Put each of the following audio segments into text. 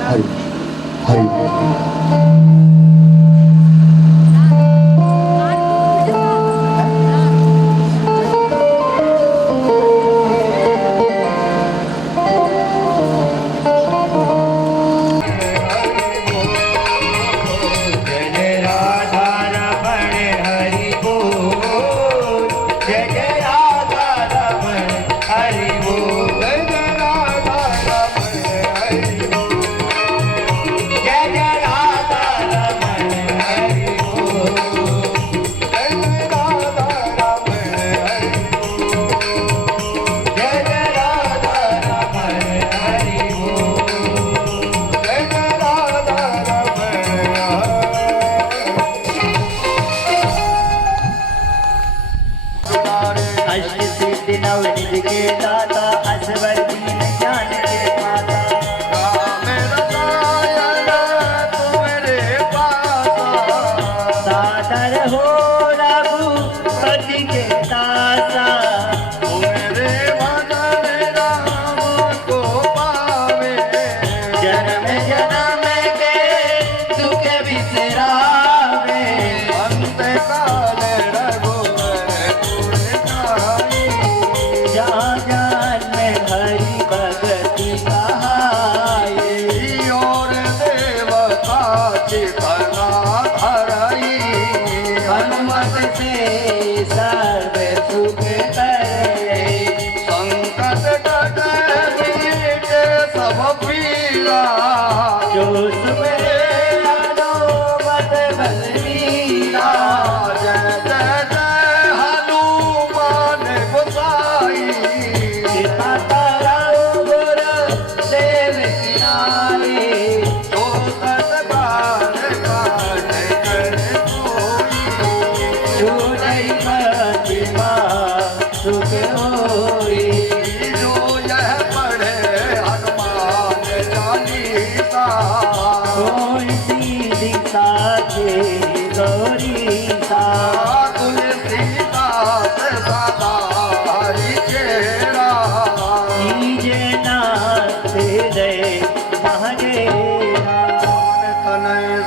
हरि हरि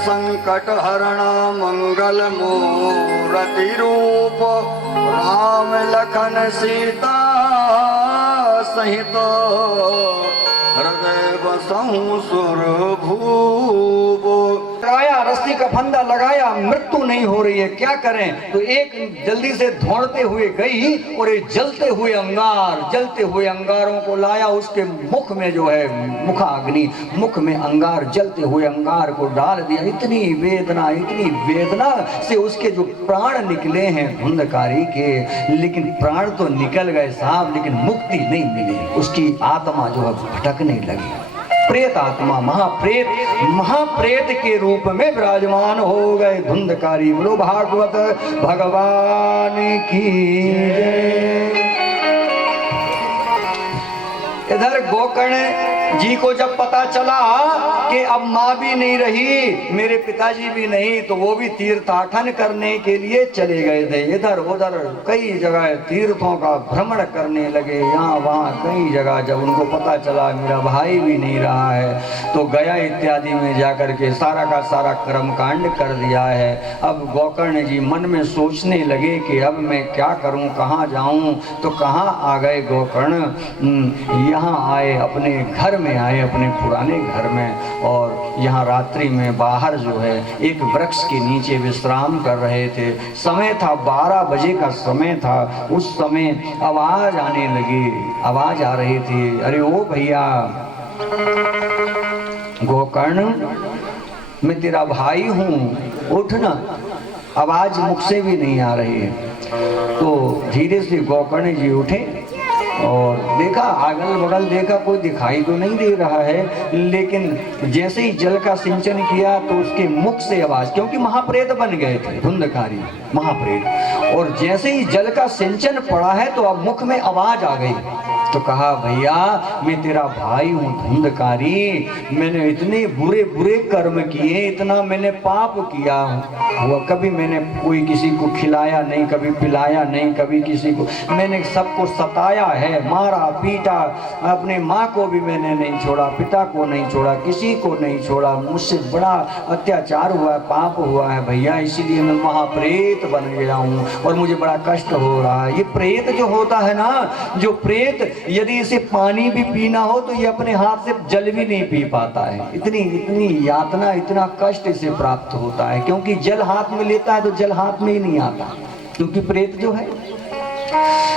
संकट हरण मंगल मूर्ति रूप राम लखन सीता सहित हृदय बसहु सुर भूप। लगाया रस्सी का फंदा लगाया, मृत्यु नहीं हो रही है, क्या करें? तो एक जल्दी से दौड़ते हुए गई और ये जलते हुए अंगारों को लाया, उसके मुख में जो है मुखाग्नि, मुख में अंगार, जलते हुए अंगार को डाल दिया। इतनी वेदना से उसके जो प्राण निकले हैं धुंधकारी के, लेकिन प्राण तो निकल गए साहब, लेकिन मुक्ति नहीं मिली। उसकी आत्मा जो है भटकने लगी। प्रेत आत्मा महाप्रेत के रूप में विराजमान हो गए धुंधकारी। बोलो भागवत भगवान की जय। इधर गोकर्ण जी को जब पता चला कि अब माँ भी नहीं रही, मेरे पिताजी भी नहीं, तो वो भी तीर्थाटन करने के लिए चले गए थे। इधर उधर कई जगह तीर्थों का भ्रमण करने लगे, यहाँ वहाँ कई जगह। जब उनको पता चला मेरा भाई भी नहीं रहा है, तो गया इत्यादि में जाकर के सारा का सारा कर्मकांड कर दिया है। अब गोकर्ण जी मन में सोचने लगे कि अब मैं क्या करूं, कहाँ जाऊं? तो कहाँ आ गए गोकर्ण? यहाँ आए, अपने घर में आए, अपने पुराने घर में। और यहाँ रात्रि में बाहर जो है एक वृक्ष के नीचे विश्राम कर रहे थे। समय था 12 बजे का समय था। उस समय आवाज आने लगी, आवाज आ रही थी, अरे ओ भैया गोकर्ण, मैं तेरा भाई हूँ, उठ ना। आवाज मुख से भी नहीं आ रही है। तो धीरे से गोकर्ण जी उठे और देखा अगल बगल, देखा कोई दिखाई तो नहीं दे रहा है, लेकिन जैसे ही जल का सिंचन किया तो उसके मुख से आवाज, क्योंकि महाप्रेत बन गए थे धुंधकारी महाप्रेत, और जैसे ही जल का सिंचन पड़ा है तो अब मुख में आवाज आ गई। तो कहा भैया मैं तेरा भाई हूँ धुंधकारी, मैंने इतने बुरे बुरे कर्म किए, इतना मैंने पाप किया हुआ, कभी मैंने कोई किसी को खिलाया नहीं, कभी पिलाया नहीं, कभी किसी को, मैंने सबको सताया है, मारा पीटा, अपने माँ को भी मैंने नहीं छोड़ा, पिता को नहीं छोड़ा, किसी को नहीं छोड़ा, मुझसे बड़ा अत्याचार हुआ है, पाप हुआ है भैया, इसीलिए मैं महाप्रेत बन गया हूँ और मुझे बड़ा कष्ट हो रहा है। ये प्रेत जो होता है ना, जो प्रेत यदि इसे पानी भी पीना हो तो ये अपने हाथ से जल भी नहीं पी पाता है, इतनी इतनी यातना, इतना कष्ट इसे प्राप्त होता है, क्योंकि जल हाथ में लेता है तो जल हाथ में ही नहीं आता, क्योंकि प्रेत जो है।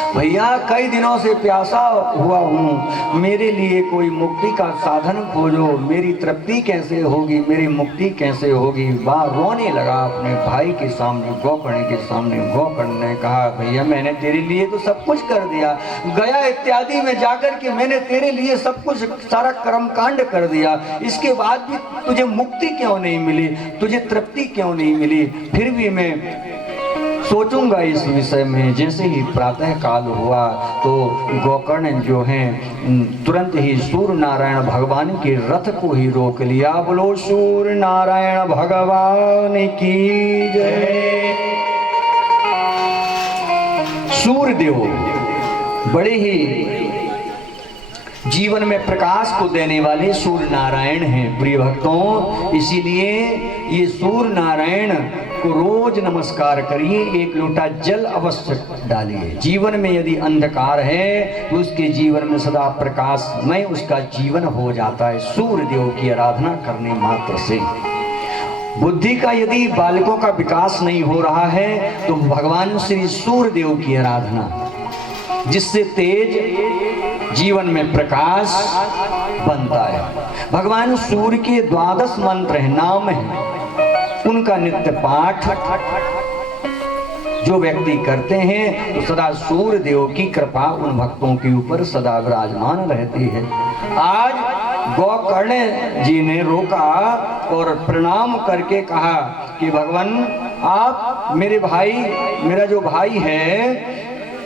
भैया कई दिनों से प्यासा हुआ हूँ, मेरे लिए कोई मुक्ति का साधन खोजो, मेरी तृप्ति कैसे होगी, मेरी मुक्ति कैसे होगी। वह रोने लगा अपने भाई के सामने, गोकर्ण के सामने। गोकर्ण ने कहा भैया मैंने तेरे लिए तो सब कुछ कर दिया, गया इत्यादि में जाकर के मैंने तेरे लिए सब कुछ, सारा कर्म कांड कर दिया, इसके बाद भी तुझे मुक्ति क्यों नहीं मिली, तुझे तृप्ति क्यों नहीं मिली। फिर भी मैं सोचूंगा इस विषय में। जैसे ही प्रातः काल हुआ तो गोकर्ण जो हैं तुरंत ही सूर्य नारायण भगवान के रथ को ही रोक लिया। बोलो सूर्य नारायण भगवान की जय। सूर्य देव बड़े ही जीवन में प्रकाश को देने वाले सूर्य नारायण हैं प्रिय भक्तों, इसीलिए ये सूर्य नारायण को रोज नमस्कार करिए, एक लोटा जल अवश्य डालिए। जीवन में यदि अंधकार है तो उसके जीवन में सदा प्रकाशमय उसका जीवन हो जाता है सूर्य देव की आराधना करने मात्र से। बुद्धि का यदि बालकों का विकास नहीं हो रहा है तो भगवान श्री सूर्य देव की आराधना, जिससे तेज जीवन में प्रकाश बनता है। भगवान सूर्य के 12 मंत्र हैं, नाम हैं, उनका नित्य पाठ जो व्यक्ति करते हैं तो सदा सूर्य देव की कृपा उन भक्तों के ऊपर सदा विराजमान रहती है। आज गोकर्ण जी ने रोका और प्रणाम करके कहा कि भगवान आप मेरे भाई, मेरा जो भाई है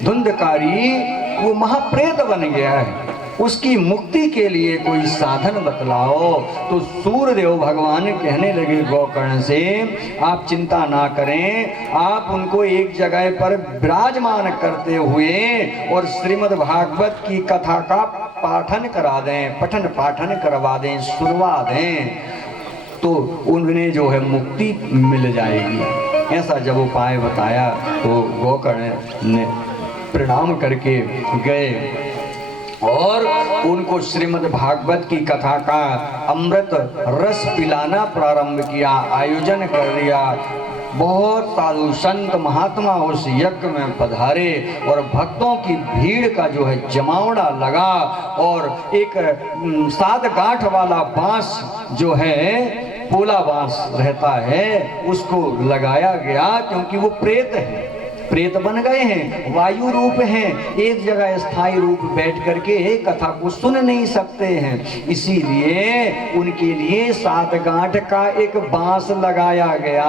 धुंधकारी वो महाप्रेत बन गया है, उसकी मुक्ति के लिए कोई साधन बतलाओ। तो सूर्यदेव भगवान कहने लगे गोकर्ण से आप चिंता ना करें, आप उनको एक जगह पर विराजमान करते हुए और श्रीमद् भागवत की कथा का पाठन करा दें, पठन पाठन करवा दें, सुनवा दें, तो उन्हें जो है मुक्ति मिल जाएगी। ऐसा जब उपाय बताया तो गोकर्ण ने प्रणाम करके गए और उनको श्रीमद् भागवत की कथा का अमृत रस पिलाना प्रारंभ किया, आयोजन कर दिया। बहुत साधु संत महात्मा उस यज्ञ में पधारे और भक्तों की भीड़ का जो है जमावड़ा लगा और एक 7 गांठ वाला बांस जो है, पोला बांस रहता है, उसको लगाया गया, क्योंकि वो प्रेत है, प्रेत बन गए हैं, वायु रूप हैं, एक जगह स्थायी रूप बैठ करके कथा को सुन नहीं सकते हैं, इसीलिए उनके लिए 7 गांठ का एक बांस लगाया गया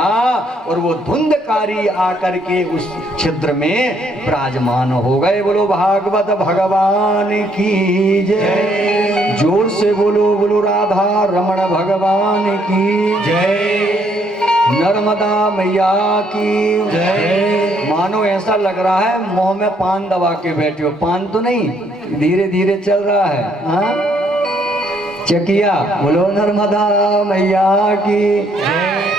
और वो धुंधकारी आकर के उस छिद्र में विराजमान हो गए। बोलो भागवत भगवान की जय। जोर से बोलो, बोलो राधा रमण भगवान की जय, नर्मदा मैया की जय। मानो ऐसा लग रहा है मुंह में पान दबा के बैठे हो, पान तो नहीं, धीरे धीरे चल रहा है। हाँ चकिया, बोलो नर्मदा मैया की जय।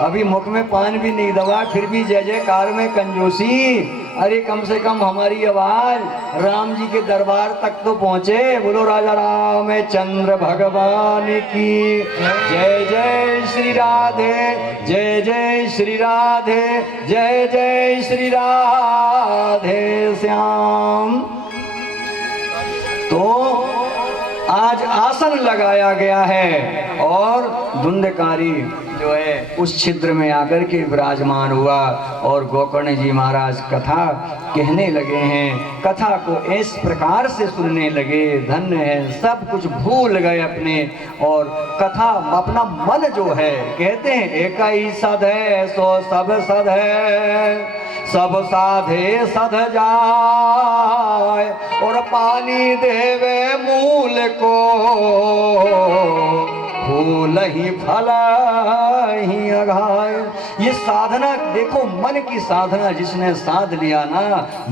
अभी मुख में पान भी नहीं दबा, फिर भी जय जयकार में कंजूसी। अरे कम से कम हमारी आवाज राम जी के दरबार तक तो पहुंचे। बोलो राजा रामचंद्र भगवान की जय। जय श्री राधे, जय जय श्री राधे, जय जय श्री राधे श्याम। तो आज आसन लगाया गया है और धुंधकारी जो है उस छिद्र में आकर के विराजमान हुआ और गोकर्ण जी महाराज कथा कहने लगे हैं। कथा को इस प्रकार से सुनने लगे, धन्य है, सब कुछ भूल गए अपने। और कथा अपना मन जो है, कहते हैं एक ही सद है सो सब सद है, सब साधे सध जाए, और पानी देवे मूल को, फूल ही फल ही अघाय। ये साधना देखो, मन की साधना जिसने साध लिया ना,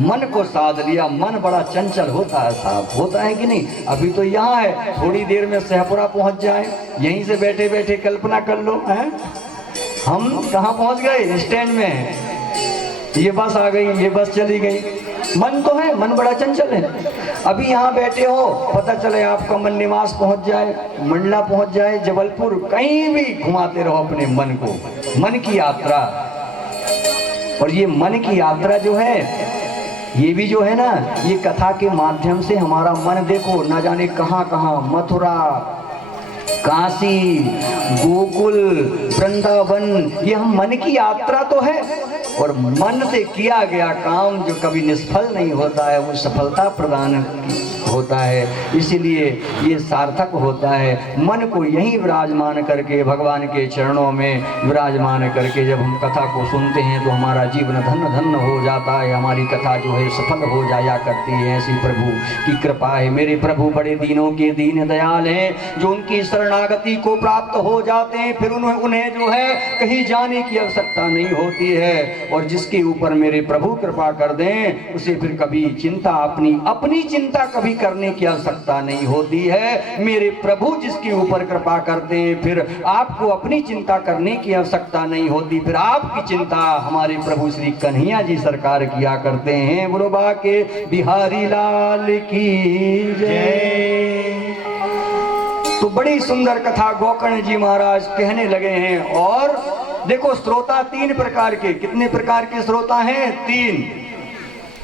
मन को साध लिया। मन बड़ा चंचल होता है साहब, होता है कि नहीं? अभी तो यहाँ है, थोड़ी देर में सहपुरा पहुंच जाए, यहीं से बैठे बैठे कल्पना कर लो हैं हम कहाँ पहुंच गए, स्टैंड में ये बस आ गई, ये बस चली गई। मन तो है, मन बड़ा चंचल है। अभी यहाँ बैठे हो, पता चले आपका मन निवास पहुंच जाए, मंडला पहुंच जाए, जबलपुर, कहीं भी घुमाते रहो अपने मन को। मन की यात्रा, और ये मन की यात्रा जो है, ये भी जो है ना, ये कथा के माध्यम से हमारा मन देखो न जाने कहाँ कहाँ, मथुरा, काशी, गोकुल, वृंदावन, ये हम मन की यात्रा तो है। और मन से किया गया काम जो कभी निष्फल नहीं होता है, वो सफलता प्रदान होता है। इसीलिए ये सार्थक होता है। मन को यहीं विराजमान करके, भगवान के चरणों में विराजमान करके जब हम कथा को सुनते हैं तो हमारा जीवन धन्य धन्य हो जाता है। हमारी कथा जो है सफल हो जाया करती है। ऐसी प्रभु की कृपा है। मेरे प्रभु बड़े दीनों के दीन दयाल हैं, जो उनकी शरणागति को प्राप्त हो जाते हैं, फिर उन्हें जो है कहीं जाने की आवश्यकता नहीं होती है। और जिसके ऊपर मेरे प्रभु कृपा कर दें, उसे फिर कभी चिंता, अपनी चिंता कभी करने की आवश्यकता नहीं होती है। मेरे प्रभु जिसके ऊपर कृपा करते हैं, फिर आपको अपनी चिंता करने की आवश्यकता नहीं होती। फिर आपकी चिंता हमारे प्रभु श्री कन्हैया जी सरकार किया करते हैं। बोलो बाके बिहारी लाल की जय। तो बड़ी सुंदर कथा गोकर्ण जी महाराज कहने लगे हैं। और देखो, श्रोता तीन प्रकार के, कितने प्रकार के श्रोता हैं? तीन।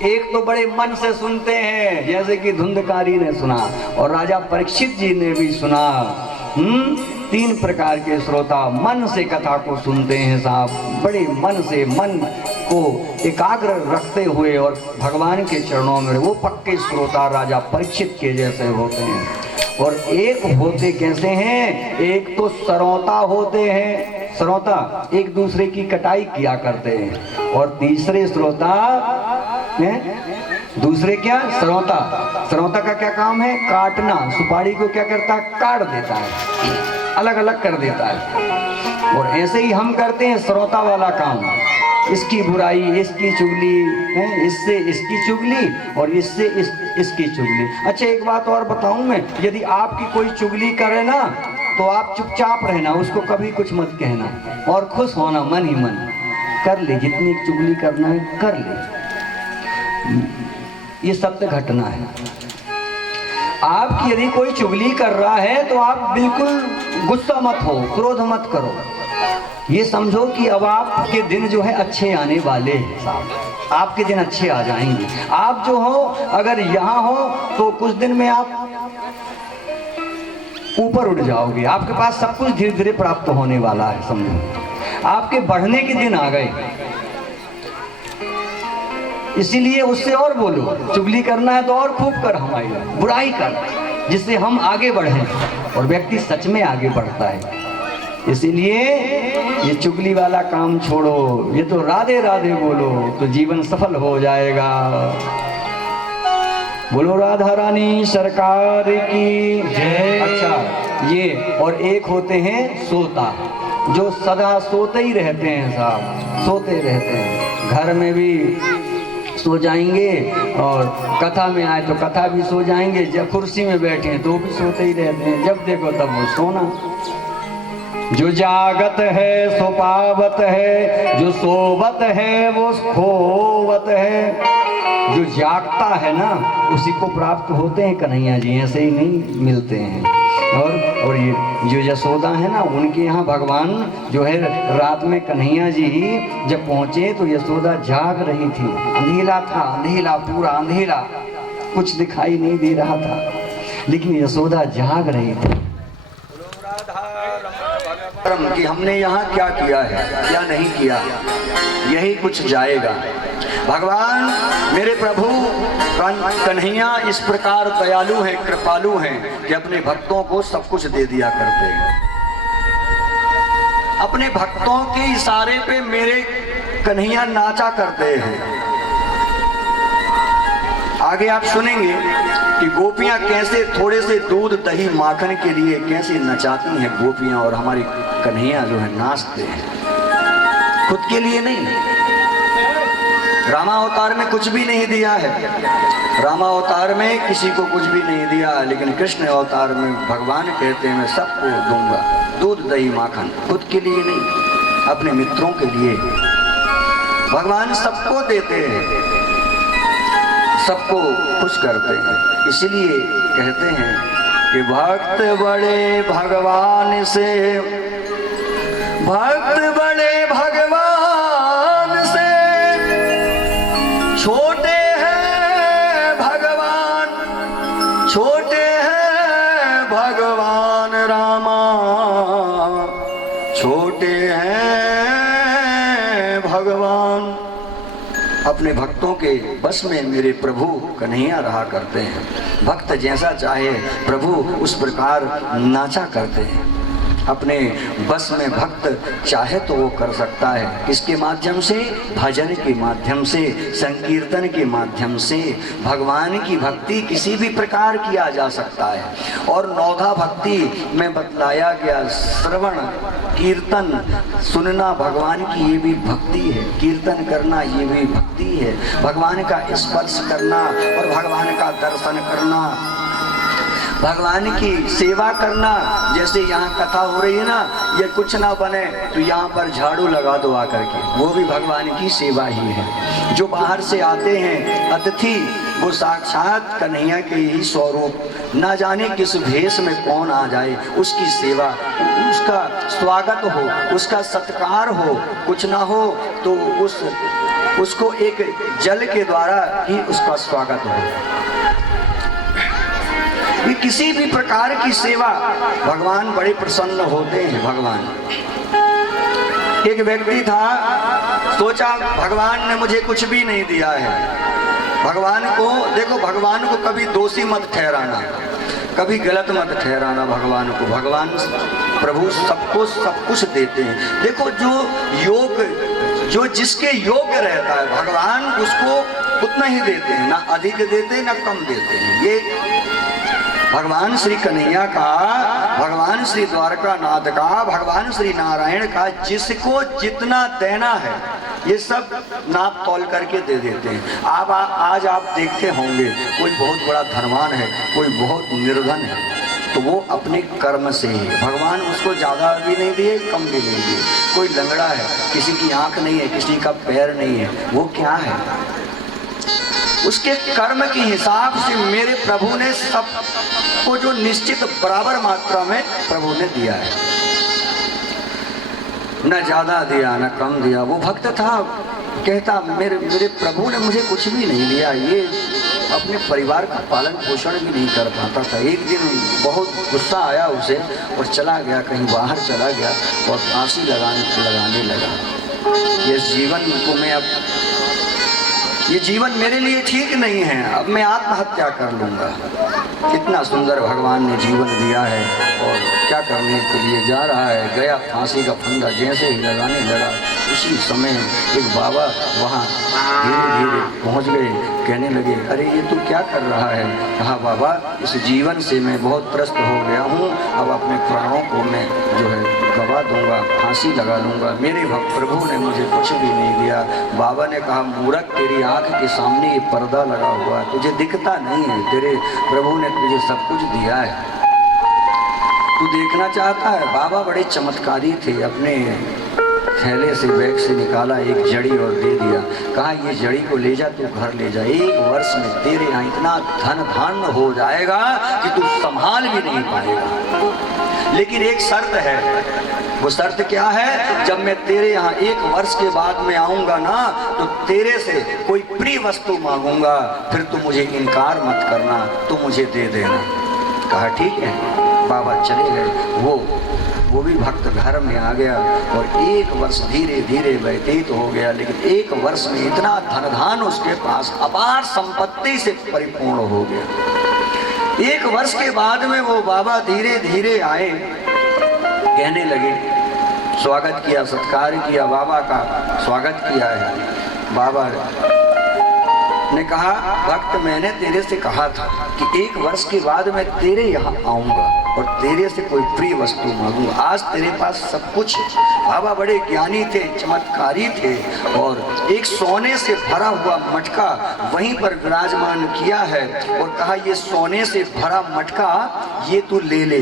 एक तो बड़े मन से सुनते हैं, जैसे कि धुंधकारी ने सुना और राजा परीक्षित जी ने भी सुना। तीन प्रकार के श्रोता मन से कथा को सुनते हैं साहब, बड़े मन से, मन को एकाग्र रखते हुए और भगवान के चरणों में। वो पक्के श्रोता राजा परीक्षित के जैसे होते हैं। और एक होते कैसे हैं? एक तो सरौता होते हैं। श्रोता एक दूसरे की कटाई किया करते हैं। और तीसरे श्रोता हैं, दूसरे क्या? श्रोता। श्रोता का क्या काम है? काटना। सुपारी को क्या करता है? काट देता है, अलग अलग कर देता है। और ऐसे ही हम करते हैं श्रोता वाला काम। इसकी बुराई, इसकी चुगली है, इससे इसकी चुगली और इससे इसकी चुगली। अच्छा, एक बात और बताऊं मैं, यदि आपकी कोई चुगली करे ना तो आप चुपचाप रहना, उसको कभी कुछ मत कहना और खुश होना मन ही मन। कर ले, जितनी चुगली करना है कर ले, ये सत्य घटना है। आपकी यदि कोई चुगली कर रहा है तो आप बिल्कुल गुस्सा मत हो, क्रोध मत करो। ये समझो कि अब आपके दिन जो है अच्छे आने वाले हैं साहब, आपके दिन अच्छे आ जाएंगे। आप जो हो, अगर यहाँ हो तो कुछ दिन में आप ऊपर उठ जाओगे। आपके पास सब कुछ धीरे धीरे प्राप्त होने वाला है। समझो, आपके बढ़ने के दिन आ गए। इसीलिए उससे और बोलो, चुगली करना है तो और खूब कर, हमारी बुराई कर, जिससे हम आगे बढ़ें और व्यक्ति सच में आगे बढ़ता है। इसीलिए ये चुगली वाला काम छोड़ो, ये तो राधे राधे बोलो तो जीवन सफल हो जाएगा। बोलो राधा रानी सरकार की जय। अच्छा, ये और एक होते हैं सोता, जो सदा सोते ही रहते हैं साहब, सोते रहते हैं। घर में भी सो जाएंगे और कथा में आए तो कथा भी सो जाएंगे, जब कुर्सी में बैठे हैं तो भी सोते ही रहते हैं, जब देखो तब वो सोना। जो जागत है सो पावत है, जो सोवत है वो खोवत है। जो जागता है ना उसी को प्राप्त होते हैं कन्हैया जी, ऐसे ही नहीं मिलते हैं। और ये जो यशोदा है ना, उनके यहाँ भगवान जो है रात में कन्हैया जी जब पहुँचे तो यशोदा जाग रही थी। अंधेरा था, अंधेरा, पूरा अंधेरा, कुछ दिखाई नहीं दे रहा था, लेकिन यशोदा जाग रही थी। कि हमने यहाँ क्या किया है, क्या नहीं किया, यही कुछ जाएगा। भगवान मेरे प्रभु कन्हैया इस प्रकार दयालु हैं, कृपालु हैं कि अपने भक्तों को सब कुछ दे दिया करते हैं। अपने भक्तों के इशारे पे मेरे कन्हैया नाचा करते हैं। आगे आप सुनेंगे कि गोपियां कैसे थोड़े से दूध दही माखन के लिए कैसे नचाती हैं गोपियां, और हमारी कन्हैया जो है नाचते हैं, खुद के लिए नहीं। रामावतार में कुछ भी नहीं दिया है, रामावतार में किसी को कुछ भी नहीं दिया, लेकिन कृष्ण अवतार में भगवान कहते हैं मैं सबको दूंगा दूध दही माखन, खुद के लिए नहीं, अपने मित्रों के लिए। भगवान सबको देते हैं, सबको खुश करते हैं। इसलिए कहते हैं कि भक्त बड़े भगवान से, भक्त बड़े भगवान से, छोटे हैं भगवान, छोटे हैं भगवान रामा, छोटे हैं भगवान। अपने भक्तों के बस में मेरे प्रभु कन्हैया रहा करते हैं। भक्त जैसा चाहे प्रभु उस प्रकार नाचा करते हैं। अपने बस में भक्त चाहे तो वो कर सकता है, इसके माध्यम से, भजन के माध्यम से, संकीर्तन के माध्यम से भगवान की भक्ति किसी भी प्रकार किया जा सकता है। और नौधा भक्ति में बतलाया गया, श्रवण कीर्तन सुनना भगवान की ये भी भक्ति है, कीर्तन करना ये भी भक्ति है, भगवान का स्पर्श करना और भगवान का दर्शन करना, भगवान की सेवा करना। जैसे यहाँ कथा हो रही है ना, ये कुछ ना बने तो यहाँ पर झाड़ू लगा दो आकर के, वो भी भगवान की सेवा ही है। जो बाहर से आते हैं अतिथि, वो साक्षात कन्हैया के ही स्वरूप, ना जाने किस भेष में कौन आ जाए, उसकी सेवा, उसका स्वागत हो, उसका सत्कार हो, कुछ ना हो तो उसको एक जल के द्वारा ही उसका स्वागत हो। ये किसी भी प्रकार की सेवा भगवान बड़े प्रसन्न होते हैं। भगवान, एक व्यक्ति था, सोचा भगवान ने मुझे कुछ भी नहीं दिया है। भगवान को देखो, भगवान को कभी दोषी मत ठहराना, कभी गलत मत ठहराना भगवान को। भगवान प्रभु सबको सब कुछ देते हैं। देखो जो जिसके योग्य रहता है भगवान उसको उतना ही देते हैं, ना अधिक देते ना कम देते हैं। ये भगवान श्री कन्हैया का, भगवान श्री द्वारकानाथ का, भगवान श्री नारायण का जिसको जितना देना है ये सब नाप तौल करके दे देते हैं। आज आप देखते होंगे कोई बहुत बड़ा धनवान है, कोई बहुत निर्धन है, तो वो अपने कर्म से ही, भगवान उसको ज़्यादा भी नहीं दिए कम भी नहीं दिए। कोई लंगड़ा है, किसी की आँख नहीं है, किसी का पैर नहीं है, वो क्या है, उसके कर्म के हिसाब से मेरे प्रभु ने सबको जो निश्चित बराबर मात्रा में प्रभु ने दिया है, न ज्यादा दिया न कम दिया। वो भक्त था, कहता मेरे प्रभु ने मुझे कुछ भी नहीं दिया, ये अपने परिवार का पालन पोषण भी नहीं कर पाता था। एक दिन बहुत गुस्सा आया उसे और चला गया, कहीं बाहर चला गया और फांसी लगाने लगा। ये जीवन को मैं अब, ये जीवन मेरे लिए ठीक नहीं है, अब मैं आत्महत्या कर लूँगा। कितना सुंदर भगवान ने जीवन दिया है और क्या करने के लिए जा रहा है। गया फांसी का फंदा जैसे ही लगाने लगा, उसी समय एक बाबा वहाँ धीरे धीरे पहुँच गए, कहने लगे अरे ये तू क्या कर रहा है। कहा बाबा इस जीवन से मैं बहुत त्रस्त हो गया हूँ, अब अपने प्राणों को मैं जो है गवा दूंगा, फांसी लगा लूँगा। मेरे भक्त प्रभु ने मुझे कुछ भी नहीं दिया। बाबा ने कहा मूर्ख, तेरी आँख के सामने ये पर्दा लगा हुआ है, तुझे दिखता नहीं है, तेरे प्रभु ने तुझे सब कुछ दिया है, तू देखना चाहता है। बाबा बड़े चमत्कारी थे, अपने थैले से बैग से निकाला एक जड़ी और दे दिया। कहा ये जड़ी को ले जा, तू घर ले जा, 1 वर्ष में तेरे यहाँ इतना धन धान्य हो जाएगा कि तू संभाल भी नहीं पाएगा। लेकिन एक शर्त है, वो शर्त क्या है, जब मैं तेरे यहाँ 1 वर्ष के बाद में आऊँगा ना, तो तेरे से कोई प्रिय वस्तु मांगूंगा, फिर तू मुझे इनकार मत करना, तू मुझे दे देना। कहा ठीक है। बाबा चले गए। वो वो भी भक्त घर में आ गया और 1 वर्ष धीरे धीरे व्यतीत हो गया, लेकिन 1 वर्ष में इतना धन उसके पास अपार संपत्ति से परिपूर्ण हो गया। 1 वर्ष के बाद में वो बाबा धीरे धीरे आए, कहने लगे, स्वागत किया, सत्कार किया, बाबा का स्वागत किया है। बाबा ने कहा, भक्त मैंने तेरे से कहा था कि 1 वर्ष के बाद मैं तेरे यहाँ आऊंगा और तेरे से कोई प्रिय वस्तु मांगूंगा। आज तेरे पास सब कुछ है। बाबा बड़े ज्ञानी थे, चमत्कारी थे और एक सोने से भरा हुआ मटका वहीं पर विराजमान किया है और कहा, ये सोने से भरा मटका ये तू ले ले,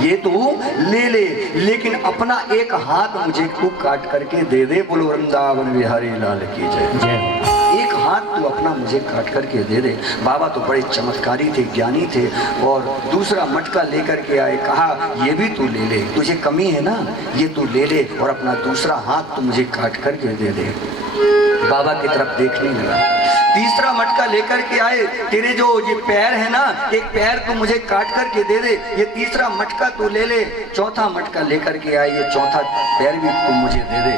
ये तू ले ले, लेकिन अपना एक हाथ मुझे तू काट करके दे दे। बोलो वृंदावन बिहारी लाल की जय। एक हाथ तू अपना मुझे काट करके दे दे। बाबा तो बड़े चमत्कारी थे, ज्ञानी थे और दूसरा मटका लेकर के आए, कहा ये भी तू ले ले, तुझे कमी है ना, ये तू ले ले और अपना दूसरा हाथ तू मुझे काट करके दे दे। बाबा की तरफ देखने लगा, तीसरा मटका लेकर के आए, तेरे जो ये पैर है ना, एक पैर तू मुझे काट करके दे दे, ये तीसरा मटका तू ले ले। चौथा मटका लेकर के आए, ये चौथा पैर भी तू मुझे दे दे।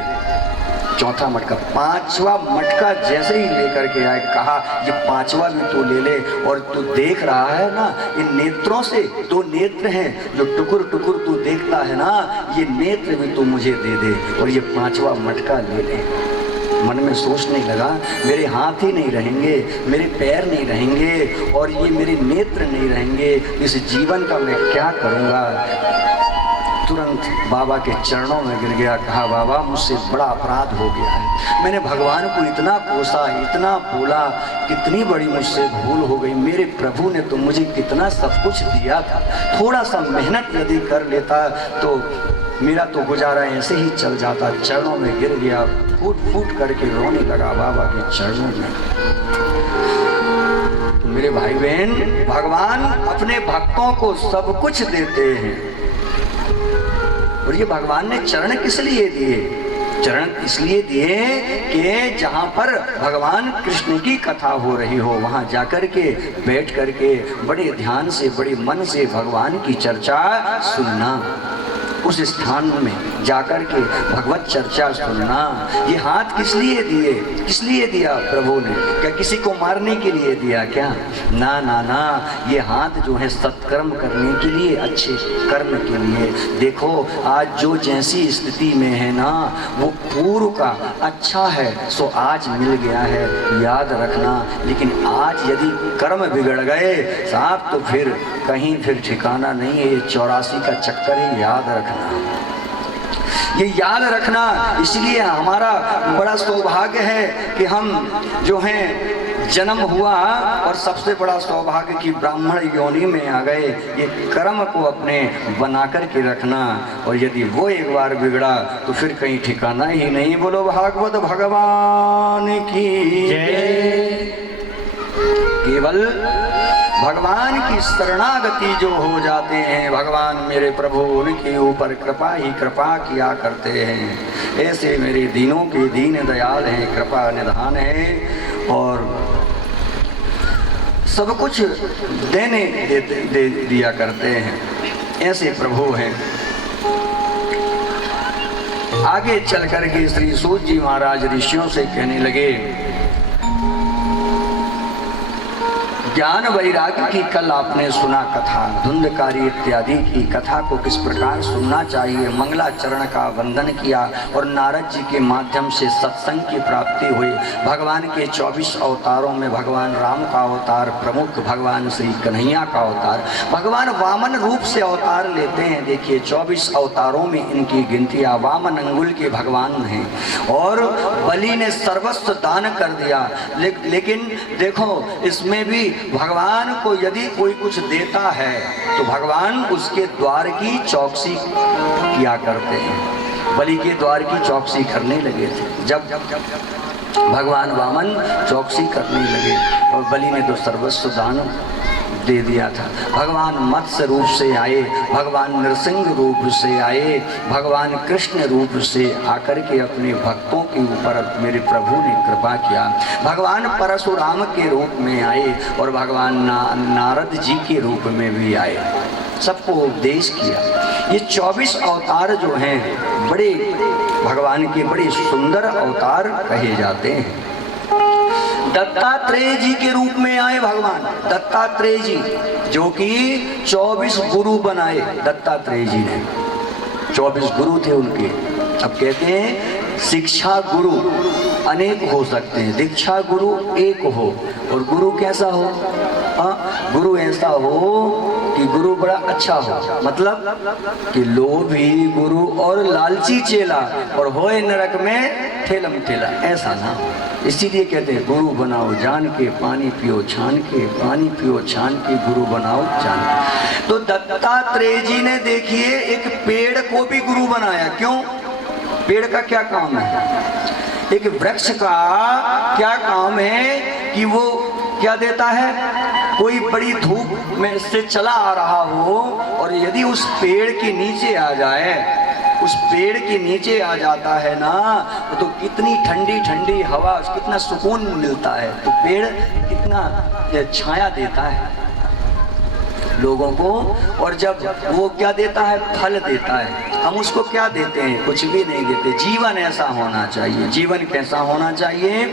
चौथा मटका, 5वां मटका जैसे ही लेकर के आए, कहा ये 5वां भी तू ले ले और तू देख रहा है ना, इन नेत्रों से 2 नेत्र हैं जो टुकुर टुकुर तू देखता है ना, ये नेत्र भी तू मुझे दे दे और ये 5वां मटका ले ले। मन में सोचने लगा, मेरे हाथ ही नहीं रहेंगे, मेरे पैर नहीं रहेंगे और ये मेरे नेत्र नहीं रहेंगे, इस जीवन का मैं क्या करूँगा। तुरंत बाबा के चरणों में गिर गया, कहा बाबा मुझसे बड़ा अपराध हो गया है, मैंने भगवान को इतना कोसा, इतना बोला, कितनी बड़ी मुझसे भूल हो गई। मेरे प्रभु ने तो मुझे कितना सब कुछ दिया था, थोड़ा सा मेहनत यदि कर लेता तो मेरा तो गुजारा ऐसे ही चल जाता। चरणों में गिर गया, फूट फूट करके रोने लगा बाबा के चरणों में। तो मेरे भाई बहन, भगवान अपने भक्तों को सब कुछ देते हैं और ये भगवान ने चरण किस लिए दिए? चरण इसलिए दिए कि जहाँ पर भगवान कृष्ण की कथा हो रही हो, वहाँ जाकर के बैठ करके बड़े ध्यान से, बड़े मन से भगवान की चर्चा सुनना, उस स्थान में जाकर के भगवत चर्चा सुनना। ये हाथ किस लिए दिए? किस लिए दिया प्रभु ने? क्या किसी को मारने के लिए दिया क्या? ना ना ना, ये हाथ जो है सत्कर्म करने के लिए, अच्छे कर्म के लिए। देखो आज जो जैसी स्थिति में है ना, वो पूर्व का अच्छा है सो आज मिल गया है, याद रखना। लेकिन आज यदि कर्म बिगड़ गए साहब तो फिर कहीं फिर ठिकाना नहीं है। ये 84 का चक्कर ही याद रखना, ये याद रखना। इसलिए हमारा बड़ा सौभाग्य है कि हम जो हैं जन्म हुआ और सबसे बड़ा सौभाग्य कि ब्राह्मण योनि में आ गए। ये कर्म को अपने बना कर के रखना और यदि वो एक बार बिगड़ा तो फिर कहीं ठिकाना ही नहीं। बोलो भागवत भगवान की जय। केवल भगवान की शरणागति जो हो जाते हैं, भगवान मेरे प्रभु उनके ऊपर कृपा ही कृपा किया करते हैं। ऐसे मेरे दीनों के दीन दयाल हैं, कृपा निधान है और सब कुछ देने दे दिया करते हैं। ऐसे प्रभु हैं। आगे चल करके श्री सूत जी महाराज ऋषियों से कहने लगे, ज्ञान वैराग्य की कल आपने सुना कथा, धुंधकारी इत्यादि की कथा को किस प्रकार सुनना चाहिए। मंगलाचरण का वंदन किया और नारद जी के माध्यम से सत्संग की प्राप्ति हुई। भगवान के 24 अवतारों में भगवान राम का अवतार प्रमुख, भगवान श्री कन्हैया का अवतार, भगवान वामन रूप से अवतार लेते हैं। देखिए 24 अवतारों में इनकी गिनतियाँ, वामन अंगुल के भगवान हैं और बलि ने सर्वस्व दान कर दिया। लेकिन देखो इसमें भी भगवान को यदि कोई कुछ देता है तो भगवान उसके द्वार की चौकसी किया करते हैं। बलि के द्वार की चौकसी करने लगे थे। जब भगवान वामन चौकसी करने लगे और बलि ने तो सर्वस्व दान दे दिया था। भगवान मत्स्य रूप से आए, भगवान नरसिंह रूप से आए, भगवान कृष्ण रूप से आकर के अपने भक्तों के ऊपर मेरे प्रभु ने कृपा किया। भगवान परशुराम के रूप में आए और भगवान नारद जी के रूप में भी आए, सबको उपदेश किया। ये 24 अवतार जो हैं बड़े भगवान के बड़े सुंदर अवतार कहे जाते हैं। दत्तात्रेय जी के रूप में आए भगवान दत्तात्रेय जी, जो कि 24 गुरु बनाए दत्तात्रेय जी ने। 24 गुरु थे उनके। अब कहते हैं शिक्षा गुरु अनेक हो सकते हैं, दीक्षा गुरु एक हो, और गुरु कैसा हो? गुरु ऐसा हो कि गुरु बड़ा अच्छा हो, मतलब कि लोभी गुरु और लालची चेला और होए नरक में ठेलम ठेला, ऐसा ना। इसीलिए कहते हैं गुरु बनाओ जान के, पानी पियो छान के, पानी पियो छान के, गुरु बनाओ जान के। तो दत्तात्रेय जी ने देखिए एक पेड़ को भी गुरु बनाया। क्यों? पेड़ का क्या काम है? एक वृक्ष का क्या काम है कि वो क्या देता है? कोई बड़ी धूप में से चला आ रहा हो और यदि उस पेड़ के नीचे आ जाए, उस पेड़ के नीचे आ जाता है ना, तो कितनी ठंडी ठंडी हवा, कितना सुकून मिलता है। तो पेड़ कितना छाया देता है लोगों को। और जब वो क्या देता है? फल देता है। हम उसको क्या देते हैं? कुछ भी नहीं देते। जीवन ऐसा होना चाहिए। जीवन कैसा होना चाहिए?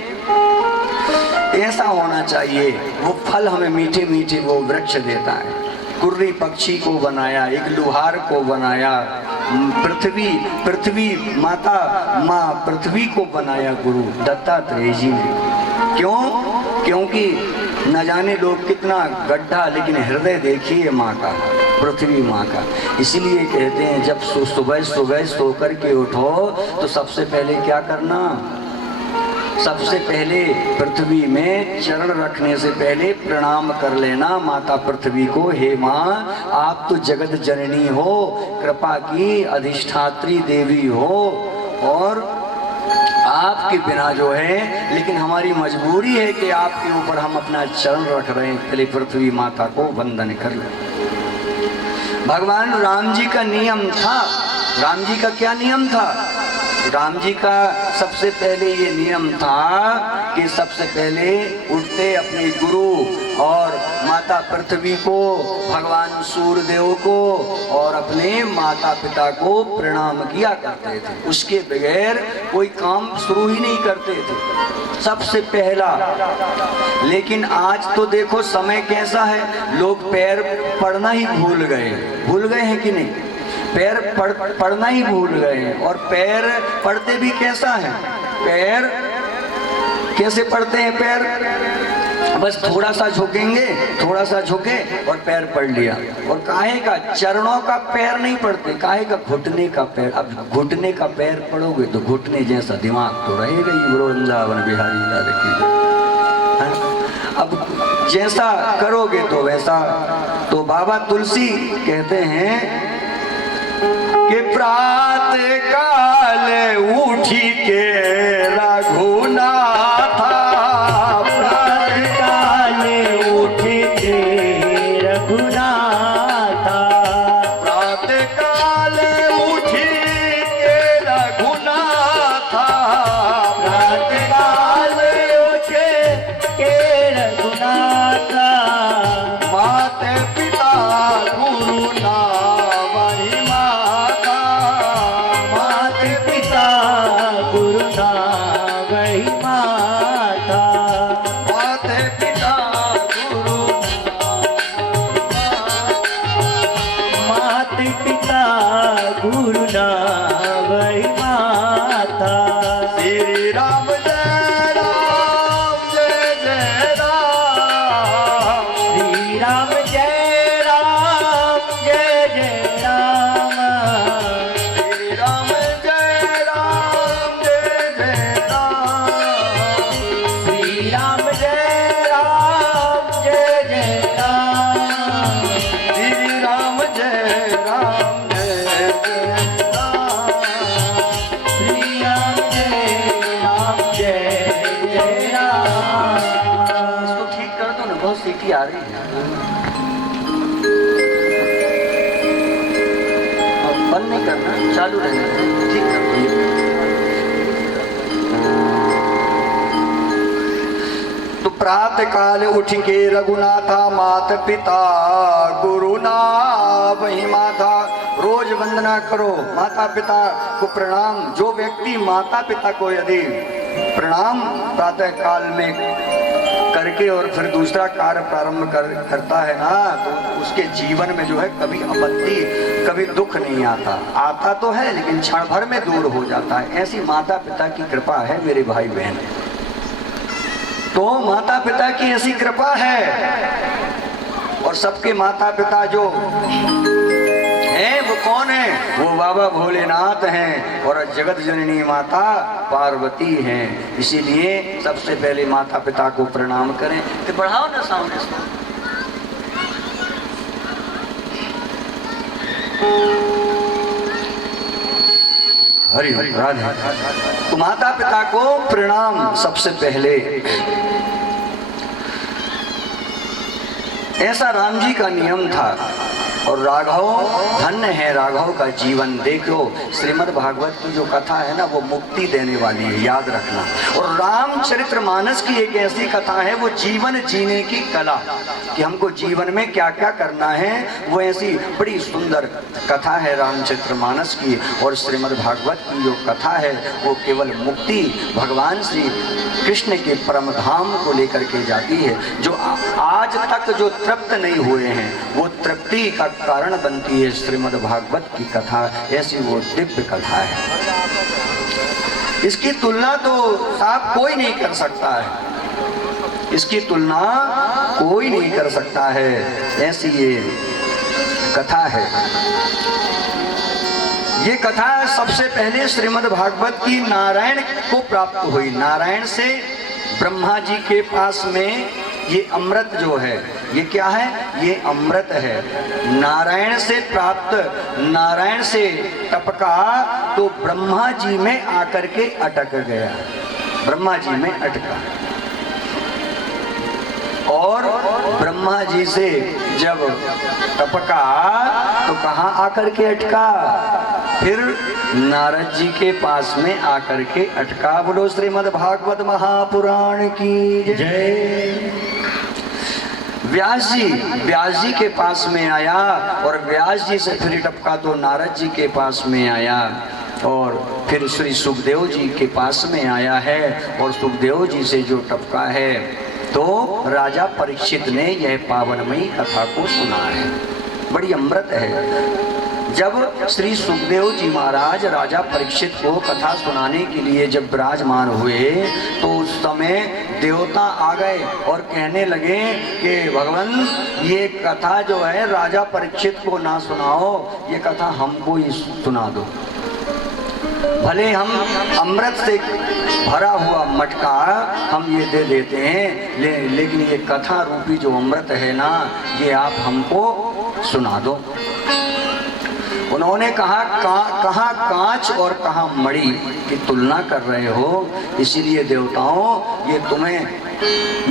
ऐसा होना चाहिए। वो फल हमें मीठे मीठे वो वृक्ष देता है। कुर्री पक्षी को बनाया, एक लुहार को बनाया, पृथ्वी माता माँ पृथ्वी को बनाया गुरु दत्तात्रेय जी ने। क्यों? क्योंकि न जाने लोग कितना गड्ढा, लेकिन हृदय देखिए माँ का, पृथ्वी माँ का। इसीलिए कहते हैं जब सुबह सुबह सो कर के उठो तो सबसे पहले क्या करना? सबसे पहले पृथ्वी में चरण रखने से पहले प्रणाम कर लेना माता पृथ्वी को। हे माँ, आप तो जगत जननी हो, कृपा की अधिष्ठात्री देवी हो, और आपके बिना जो है, लेकिन हमारी मजबूरी है कि आपके ऊपर हम अपना चरण रख रहे हैं। पहले पृथ्वी माता को वंदन कर लें। भगवान राम जी का नियम था। राम जी का क्या नियम था? राम जी का सबसे पहले ये नियम था कि सबसे पहले उठते अपने गुरु और माता पृथ्वी को, भगवान सूर्यदेव को और अपने माता पिता को प्रणाम किया करते थे। उसके बगैर कोई काम शुरू ही नहीं करते थे, सबसे पहला। लेकिन आज तो देखो समय कैसा है, लोग पैर पढ़ना ही भूल गए हैं कि नहीं? पैर पढ़ना ही भूल गए हैं। और पैर पढ़ते भी कैसा है? पैर कैसे पढ़ते हैं? पैर बस थोड़ा सा झुकेंगे, थोड़ा सा झुके और पैर पढ़ लिया। और काहे का? चरणों का पैर नहीं पढ़ते, काहे का? घुटने का पैर। अब घुटने का पैर पढ़ोगे तो घुटने जैसा दिमाग तो रहेगा ही। वृंदावन बिहारी लाल की। अब जैसा करोगे तो वैसा। तो बाबा तुलसी कहते हैं कि प्रातः काल उठी के रघुनाथा, प्रातः काल उठी के रघुनाथा, प्रातः काल उठी के रघुनाथा, प्रातः काल उठी के रघुनाथा, माता पिता गुरु ना सीटी आ रही है। बंद नहीं करना, चालू रहना, ठीक कर। तो प्रातः काल उठ के रघुनाथा, माता पिता गुरु ना वही माता। रोज वंदना करो, माता पिता को प्रणाम। जो व्यक्ति माता पिता को यदि प्रणाम प्रातः काल में करके और फिर दूसरा कार्य प्रारंभ करता है ना, तो उसके जीवन में जो है कभी आपत्ति, कभी दुख नहीं आता। आता तो है लेकिन क्षण भर में दूर हो जाता है। ऐसी माता पिता की कृपा है मेरे भाई बहन। तो माता पिता की ऐसी कृपा है। और सबके माता पिता जो हैं वो कौन है? वो बाबा भोलेनाथ हैं और जगत जननी माता पार्वती हैं। इसीलिए सबसे पहले माता पिता को प्रणाम करें। तो बढ़ाओ ना सामने से। हरि हरि राधे। तो माता पिता को प्रणाम सबसे पहले। ऐसा राम जी का नियम था। और राघव, धन्य है राघव का जीवन। देखो श्रीमद् भागवत की जो कथा है ना, वो मुक्ति देने वाली है, याद रखना। और रामचरितमानस की एक ऐसी कथा है, वो जीवन जीने की कला, कि हमको जीवन में क्या क्या करना है, वो ऐसी बड़ी सुंदर कथा है रामचरितमानस की। और श्रीमद् भागवत की जो कथा है वो केवल मुक्ति, भगवान श्री कृष्ण के परम धाम को लेकर के जाती है। जो आज तक जो तृप्त नहीं हुए हैं, वो तृप्ति का कारण बनती है श्रीमद् भागवत की कथा। ऐसी वो दिव्य कथा है, इसकी तुलना तो साहब कोई नहीं कर सकता है। इसकी तुलना कोई नहीं कर सकता है। ऐसी ये कथा है। ये कथा सबसे पहले श्रीमद् भागवत की नारायण को प्राप्त हुई। नारायण से ब्रह्मा जी के पास में ये अमृत जो है, ये क्या है? ये अमृत है। नारायण से प्राप्त, नारायण से टपका तो ब्रह्मा जी में आकर के अटक गया। ब्रह्मा जी में अटका। और ब्रह्मा जी से जब टपका तो कहाँ आकर के अटका? फिर नारद जी के पास में आकर के अटका। बोलो श्रीमद् भागवत महापुराण की जय। व्यास जी के पास में आया और व्यास जी से फिर टपका तो नारद जी के पास में आया और फिर श्री सुखदेव जी के पास में आया है। और सुखदेव जी से जो टपका है तो राजा परीक्षित ने यह पावनमयी कथा को सुना है। बड़ी अमृत है। जब श्री सुखदेव जी महाराज राजा परीक्षित को कथा सुनाने के लिए जब विराजमान हुए तो उस समय देवता आ गए और कहने लगे कि भगवान ये कथा जो है राजा परीक्षित को ना सुनाओ, ये कथा हमको ही सुना दो। भले हम अमृत से भरा हुआ मटका हम ये दे देते हैं, लेकिन ये कथा रूपी जो अमृत है ना, ये आप हमको सुना दो। उन्होंने कहा कहाँ कांच और कहाँ मणि की तुलना कर रहे हो, इसीलिए देवताओं ये तुम्हें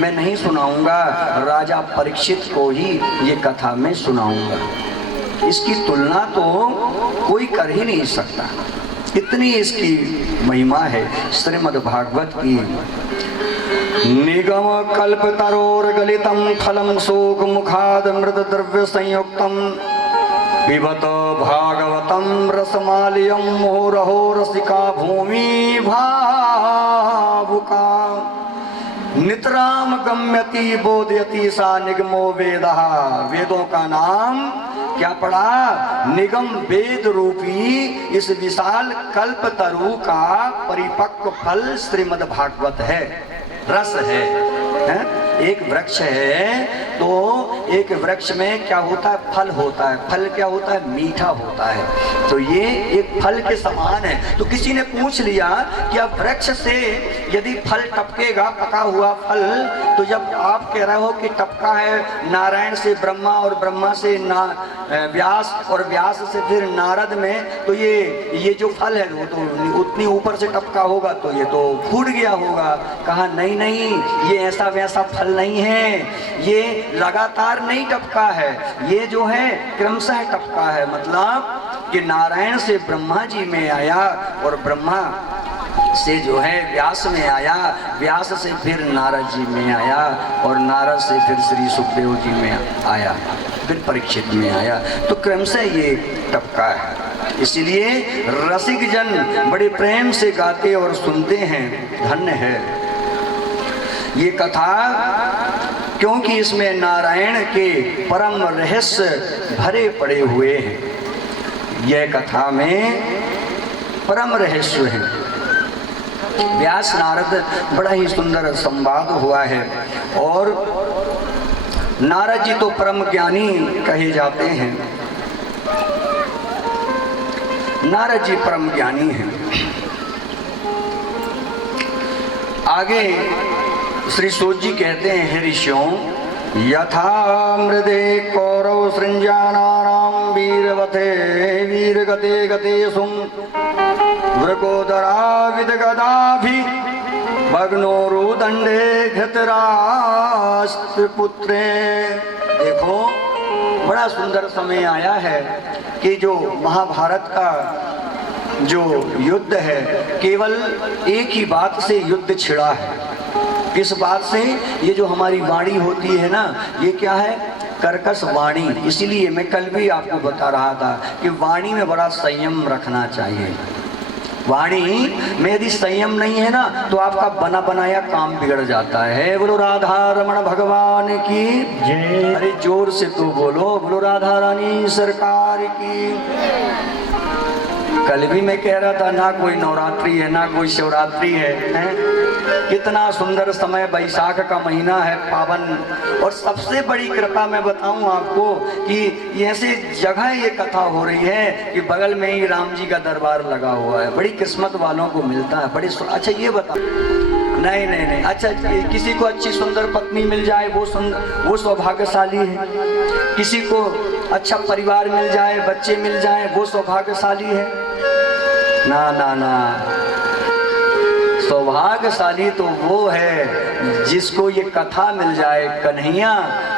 मैं नहीं सुनाऊंगा, राजा परीक्षित को ही ये कथा मैं सुनाऊंगा। इसकी तुलना तो कोई कर ही नहीं सकता, इतनी इसकी महिमा है श्रीमद् भागवत की। निगम कल्प तरोर गलितम फलम शोक मुखाद मृत द्रव्य संयुक्तम पिबत भागवतम रसमालयम मोरहो रसिका भूमि भावुका नितराम गम्यति बोधयति सा निगमो वेदः। वेदों का नाम क्या पड़ा? निगम वेद रूपी इस विशाल कल्प तरु का परिपक्व फल श्रीमद् भागवत है, रस है? एक वृक्ष है तो एक वृक्ष में क्या होता है? फल होता है। फल क्या होता है? मीठा होता है। तो ये एक फल के समान है। तो किसी ने पूछ लिया कि अब वृक्ष से यदि फल टपकेगा, पका हुआ फल, तो जब आप कह रहे हो कि टपका है नारायण से ब्रह्मा और ब्रह्मा से व्यास और व्यास से फिर नारद में, तो ये जो फल है वो तो उतनी ऊपर से टपका होगा, तो ये तो फूट गया होगा। कहा नहीं नहीं, ये ऐसा वैसा फल नहीं है, ये लगातार नहीं टपका है, ये जो है क्रमशः टपका है। मतलब कि नारायण से ब्रह्मा जी में आया और ब्रह्मा से जो है व्यास में आया, व्यास से फिर नारद जी में आया और नारद से फिर श्री सुखदेव जी में आया, फिर परीक्षित में आया। तो क्रमशः ये टपका है। इसलिए रसिक जन बड़े प्रेम से गाते और सुनते हैं। धन्य है ये कथा, क्योंकि इसमें नारायण के परम रहस्य भरे पड़े हुए हैं। यह कथा में परम रहस्य है। व्यास नारद बड़ा ही सुंदर संवाद हुआ है और नारद जी तो परम ज्ञानी कहे जाते हैं। नारद जी परम ज्ञानी हैं। आगे श्री सूत जी कहते हैं, हे ऋषियों, यथा मृदे कौरव सृंजानानां वीरवते वीरगते गते सुम वृकोदरा विदगदाभि भग्नोरुदंडे धृतराष्ट्र पुत्रे। देखो बड़ा सुंदर समय आया है कि जो महाभारत का जो युद्ध है, केवल एक ही बात से युद्ध छिड़ा है। किस बात से? ये जो हमारी वाणी होती है ना, ये क्या है? कर्कश वाणी। इसीलिए मैं कल भी आपको बता रहा था कि वाणी में बड़ा संयम रखना चाहिए। वाणी में यदि संयम नहीं है ना, तो आपका बना बनाया काम बिगड़ जाता है। बोलो राधा रमण भगवान की जय। अरे जोर से तो बोलो, बोलो राधा रानी सरकार की। कल भी मैं कह रहा था, ना कोई नवरात्रि है ना कोई शिवरात्रि है। कितना सुंदर समय, बैसाख का महीना है पावन। और सबसे बड़ी कृपा मैं बताऊं आपको कि ऐसे जगह ये कथा हो रही है कि बगल में ही राम जी का दरबार लगा हुआ है। बड़ी किस्मत वालों को मिलता है। बड़ी अच्छा ये बता, नहीं नहीं नहीं, अच्छा किसी को अच्छी सुंदर पत्नी मिल जाए वो सौभाग्यशाली है। किसी को अच्छा परिवार मिल जाए, बच्चे मिल जाए, वो सौभाग्यशाली है। ना ना ना, सौभाग्यशाली तो वो है जिसको ये कथा मिल जाए, कन्हैया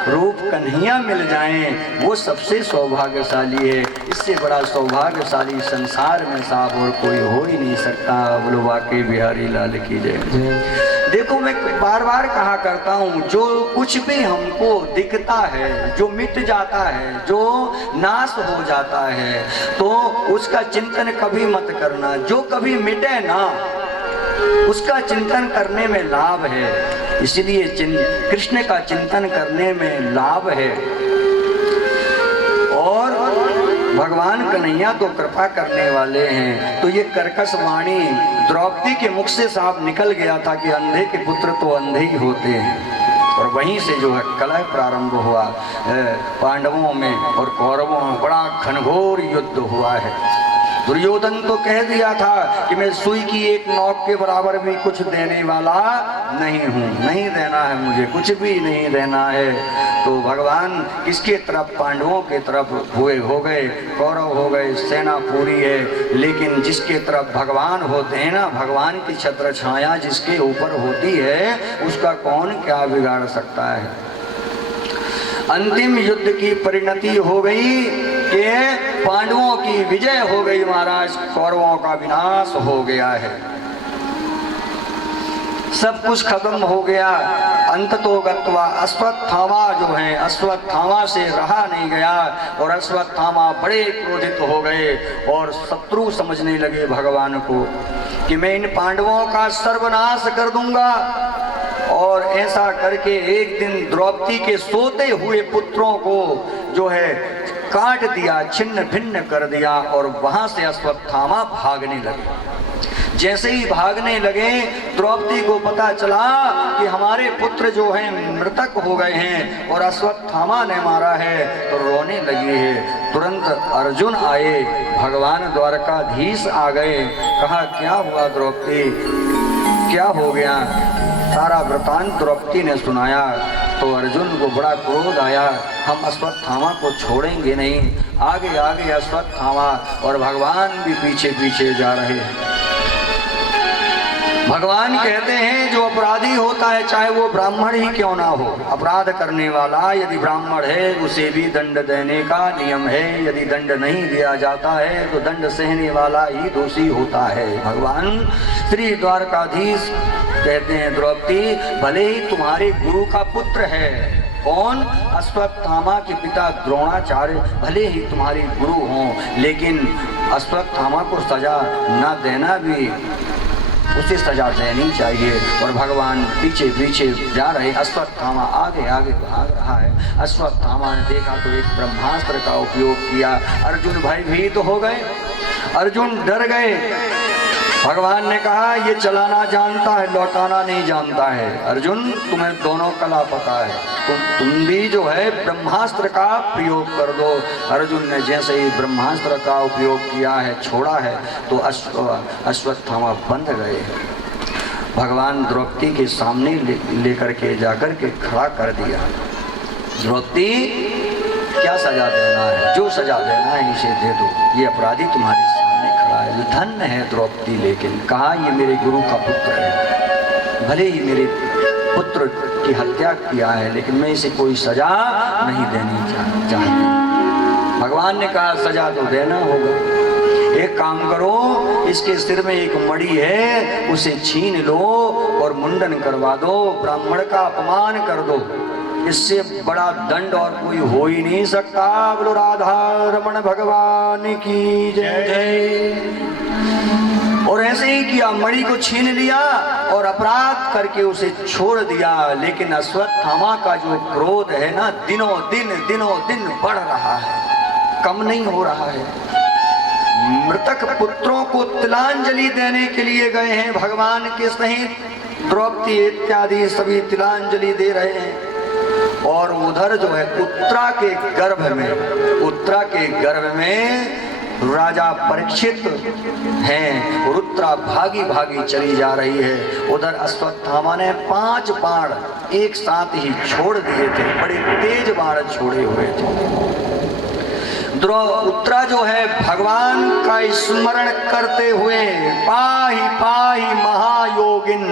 रूप कन्हैया मिल जाए, वो सबसे सौभाग्यशाली है। इससे बड़ा सौभाग्यशाली संसार में साहब और कोई हो ही नहीं सकता। बोलो वाकई बिहारी लाल की जय। देखो मैं बार बार कहा करता हूँ, जो कुछ भी हमको दिखता है, जो मिट जाता है, जो नाश हो जाता है, तो उसका चिंतन कभी मत करना। जो कभी मिटे ना, उसका चिंतन करने में लाभ है। इसलिए कृष्ण का चिंतन करने में लाभ है। और भगवान कन्हैया तो कृपा करने वाले हैं। तो ये कर्कश वाणी द्रौपदी के मुख से साफ निकल गया था कि अंधे के पुत्र तो अंधे ही होते हैं। और वहीं से जो है कलह प्रारंभ हुआ पांडवों में और कौरवों में। बड़ा घनघोर युद्ध हुआ है। दुर्योधन तो कह दिया था कि मैं सुई की एक नोक के बराबर भी कुछ देने वाला नहीं हूँ, नहीं देना है मुझे, कुछ भी नहीं देना है। तो भगवान किसके तरफ? पांडवों के तरफ हो गए, कौरव हो गए, सेना पूरी है। लेकिन जिसके तरफ भगवान होते हैं ना, भगवान की छत्र छाया जिसके ऊपर होती है, उसका कौन क्या बिगाड़ सकता है। अंतिम युद्ध की परिणति हो गई कि पांडवों की विजय हो गई महाराज, कौरवों का विनाश हो गया है। सब कुछ खत्म हो गया। अंततो गत्वा अश्वत्थामा जो है, अश्वत्थामा से रहा नहीं गया और अश्वत्थामा बड़े क्रोधित हो गए और शत्रु समझने लगे भगवान को कि मैं इन पांडवों का सर्वनाश कर दूंगा। और ऐसा करके एक दिन द्रौपदी के सोते हुए पुत्रों को जो है काट दिया, छिन्न भिन्न कर दिया। और वहां से अश्वत्थामा भागने लगे। जैसे ही भागने लगे, द्रौपदी को पता चला कि हमारे पुत्र जो हैं मृतक हो गए हैं और अश्वत्थामा ने मारा है, तो रोने लगी है। तुरंत अर्जुन आए, भगवान द्वारकाधीश आ गए। कहा क्या हुआ द्रौपदी, क्या हो गया? सारा वृतांत द्रौपदी ने सुनाया। तो अर्जुन को बड़ा क्रोध आया, हम अश्वत्थामा को छोड़ेंगे नहीं। आगे आगे अश्वत्थामा और भगवान भी पीछे पीछे जा रहे हैं। भगवान कहते हैं जो अपराधी होता है, चाहे वो ब्राह्मण ही क्यों ना हो, अपराध करने वाला यदि ब्राह्मण है उसे भी दंड देने का नियम है। यदि दंड नहीं दिया जाता है तो दंड सहने वाला ही दोषी होता है। भगवान श्री द्वारकाधीश कहते हैं द्रौपदी, भले ही तुम्हारे गुरु का पुत्र है, कौन? अश्वत्थामा के पिता द्रोणाचार्य, भले ही तुम्हारे गुरु हों, लेकिन अश्वत्थामा को सजा न देना भी उसे सजा देनी चाहिए। और भगवान पीछे पीछे जा रहे, अश्वत्थामा आगे आगे भाग रहा है। अश्वत्थामा ने देखा तो एक ब्रह्मास्त्र का उपयोग किया। अर्जुन भयभीत हो गए, अर्जुन डर गए। भगवान ने कहा ये चलाना जानता है, लौटाना नहीं जानता है। अर्जुन तुम्हें दोनों कला पता है, तुम भी जो है ब्रह्मास्त्र का प्रयोग कर दो। अर्जुन ने जैसे ही ब्रह्मास्त्र का उपयोग किया है, छोड़ा है, तो अश्वत्थामा बंध गए। भगवान द्रौपदी के सामने लेकर के जाकर के खड़ा कर दिया। द्रौपदी क्या सजा देना है, जो सजा देना है इसे दे दो, ये अपराधी तुम्हारे सामने खड़ा है। धन्य है द्रौपदी, लेकिन कहा ये मेरे गुरु का पुत्र है, भले ही मेरे पुत्र की हत्या किया है, लेकिन मैं इसे कोई सजा नहीं देनी चाहती। भगवान ने कहा सजा तो देना होगा। एक काम करो, इसके सिर में एक मणि है, उसे छीन लो और मुंडन करवा दो, ब्राह्मण का अपमान कर दो। इससे बड़ा दंड और कोई हो ही नहीं सकता। बोलो राधा रमण भगवान की जय जय। और ऐसे ही किया, मणि को छीन लिया और अपराध करके उसे छोड़ दिया। लेकिन अश्वत्थामा का जो क्रोध है ना, दिनों दिन बढ़ रहा है, कम नहीं हो रहा है। मृतक पुत्रों को तिलांजलि देने के लिए गए हैं भगवान के सहित। द्रौपदी इत्यादि सभी तिलांजलि दे रहे हैं। और उधर जो है उत्तरा के गर्भ में राजा परीक्षित हैं। उत्तरा भागी भागी चली जा रही है। उधर अश्वत्थामा ने 5 बाण एक साथ ही छोड़ दिए थे, बड़े तेज बाण छोड़े हुए थे। उत्तरा जो है भगवान का स्मरण करते हुए पाहि पाहि महायोगिन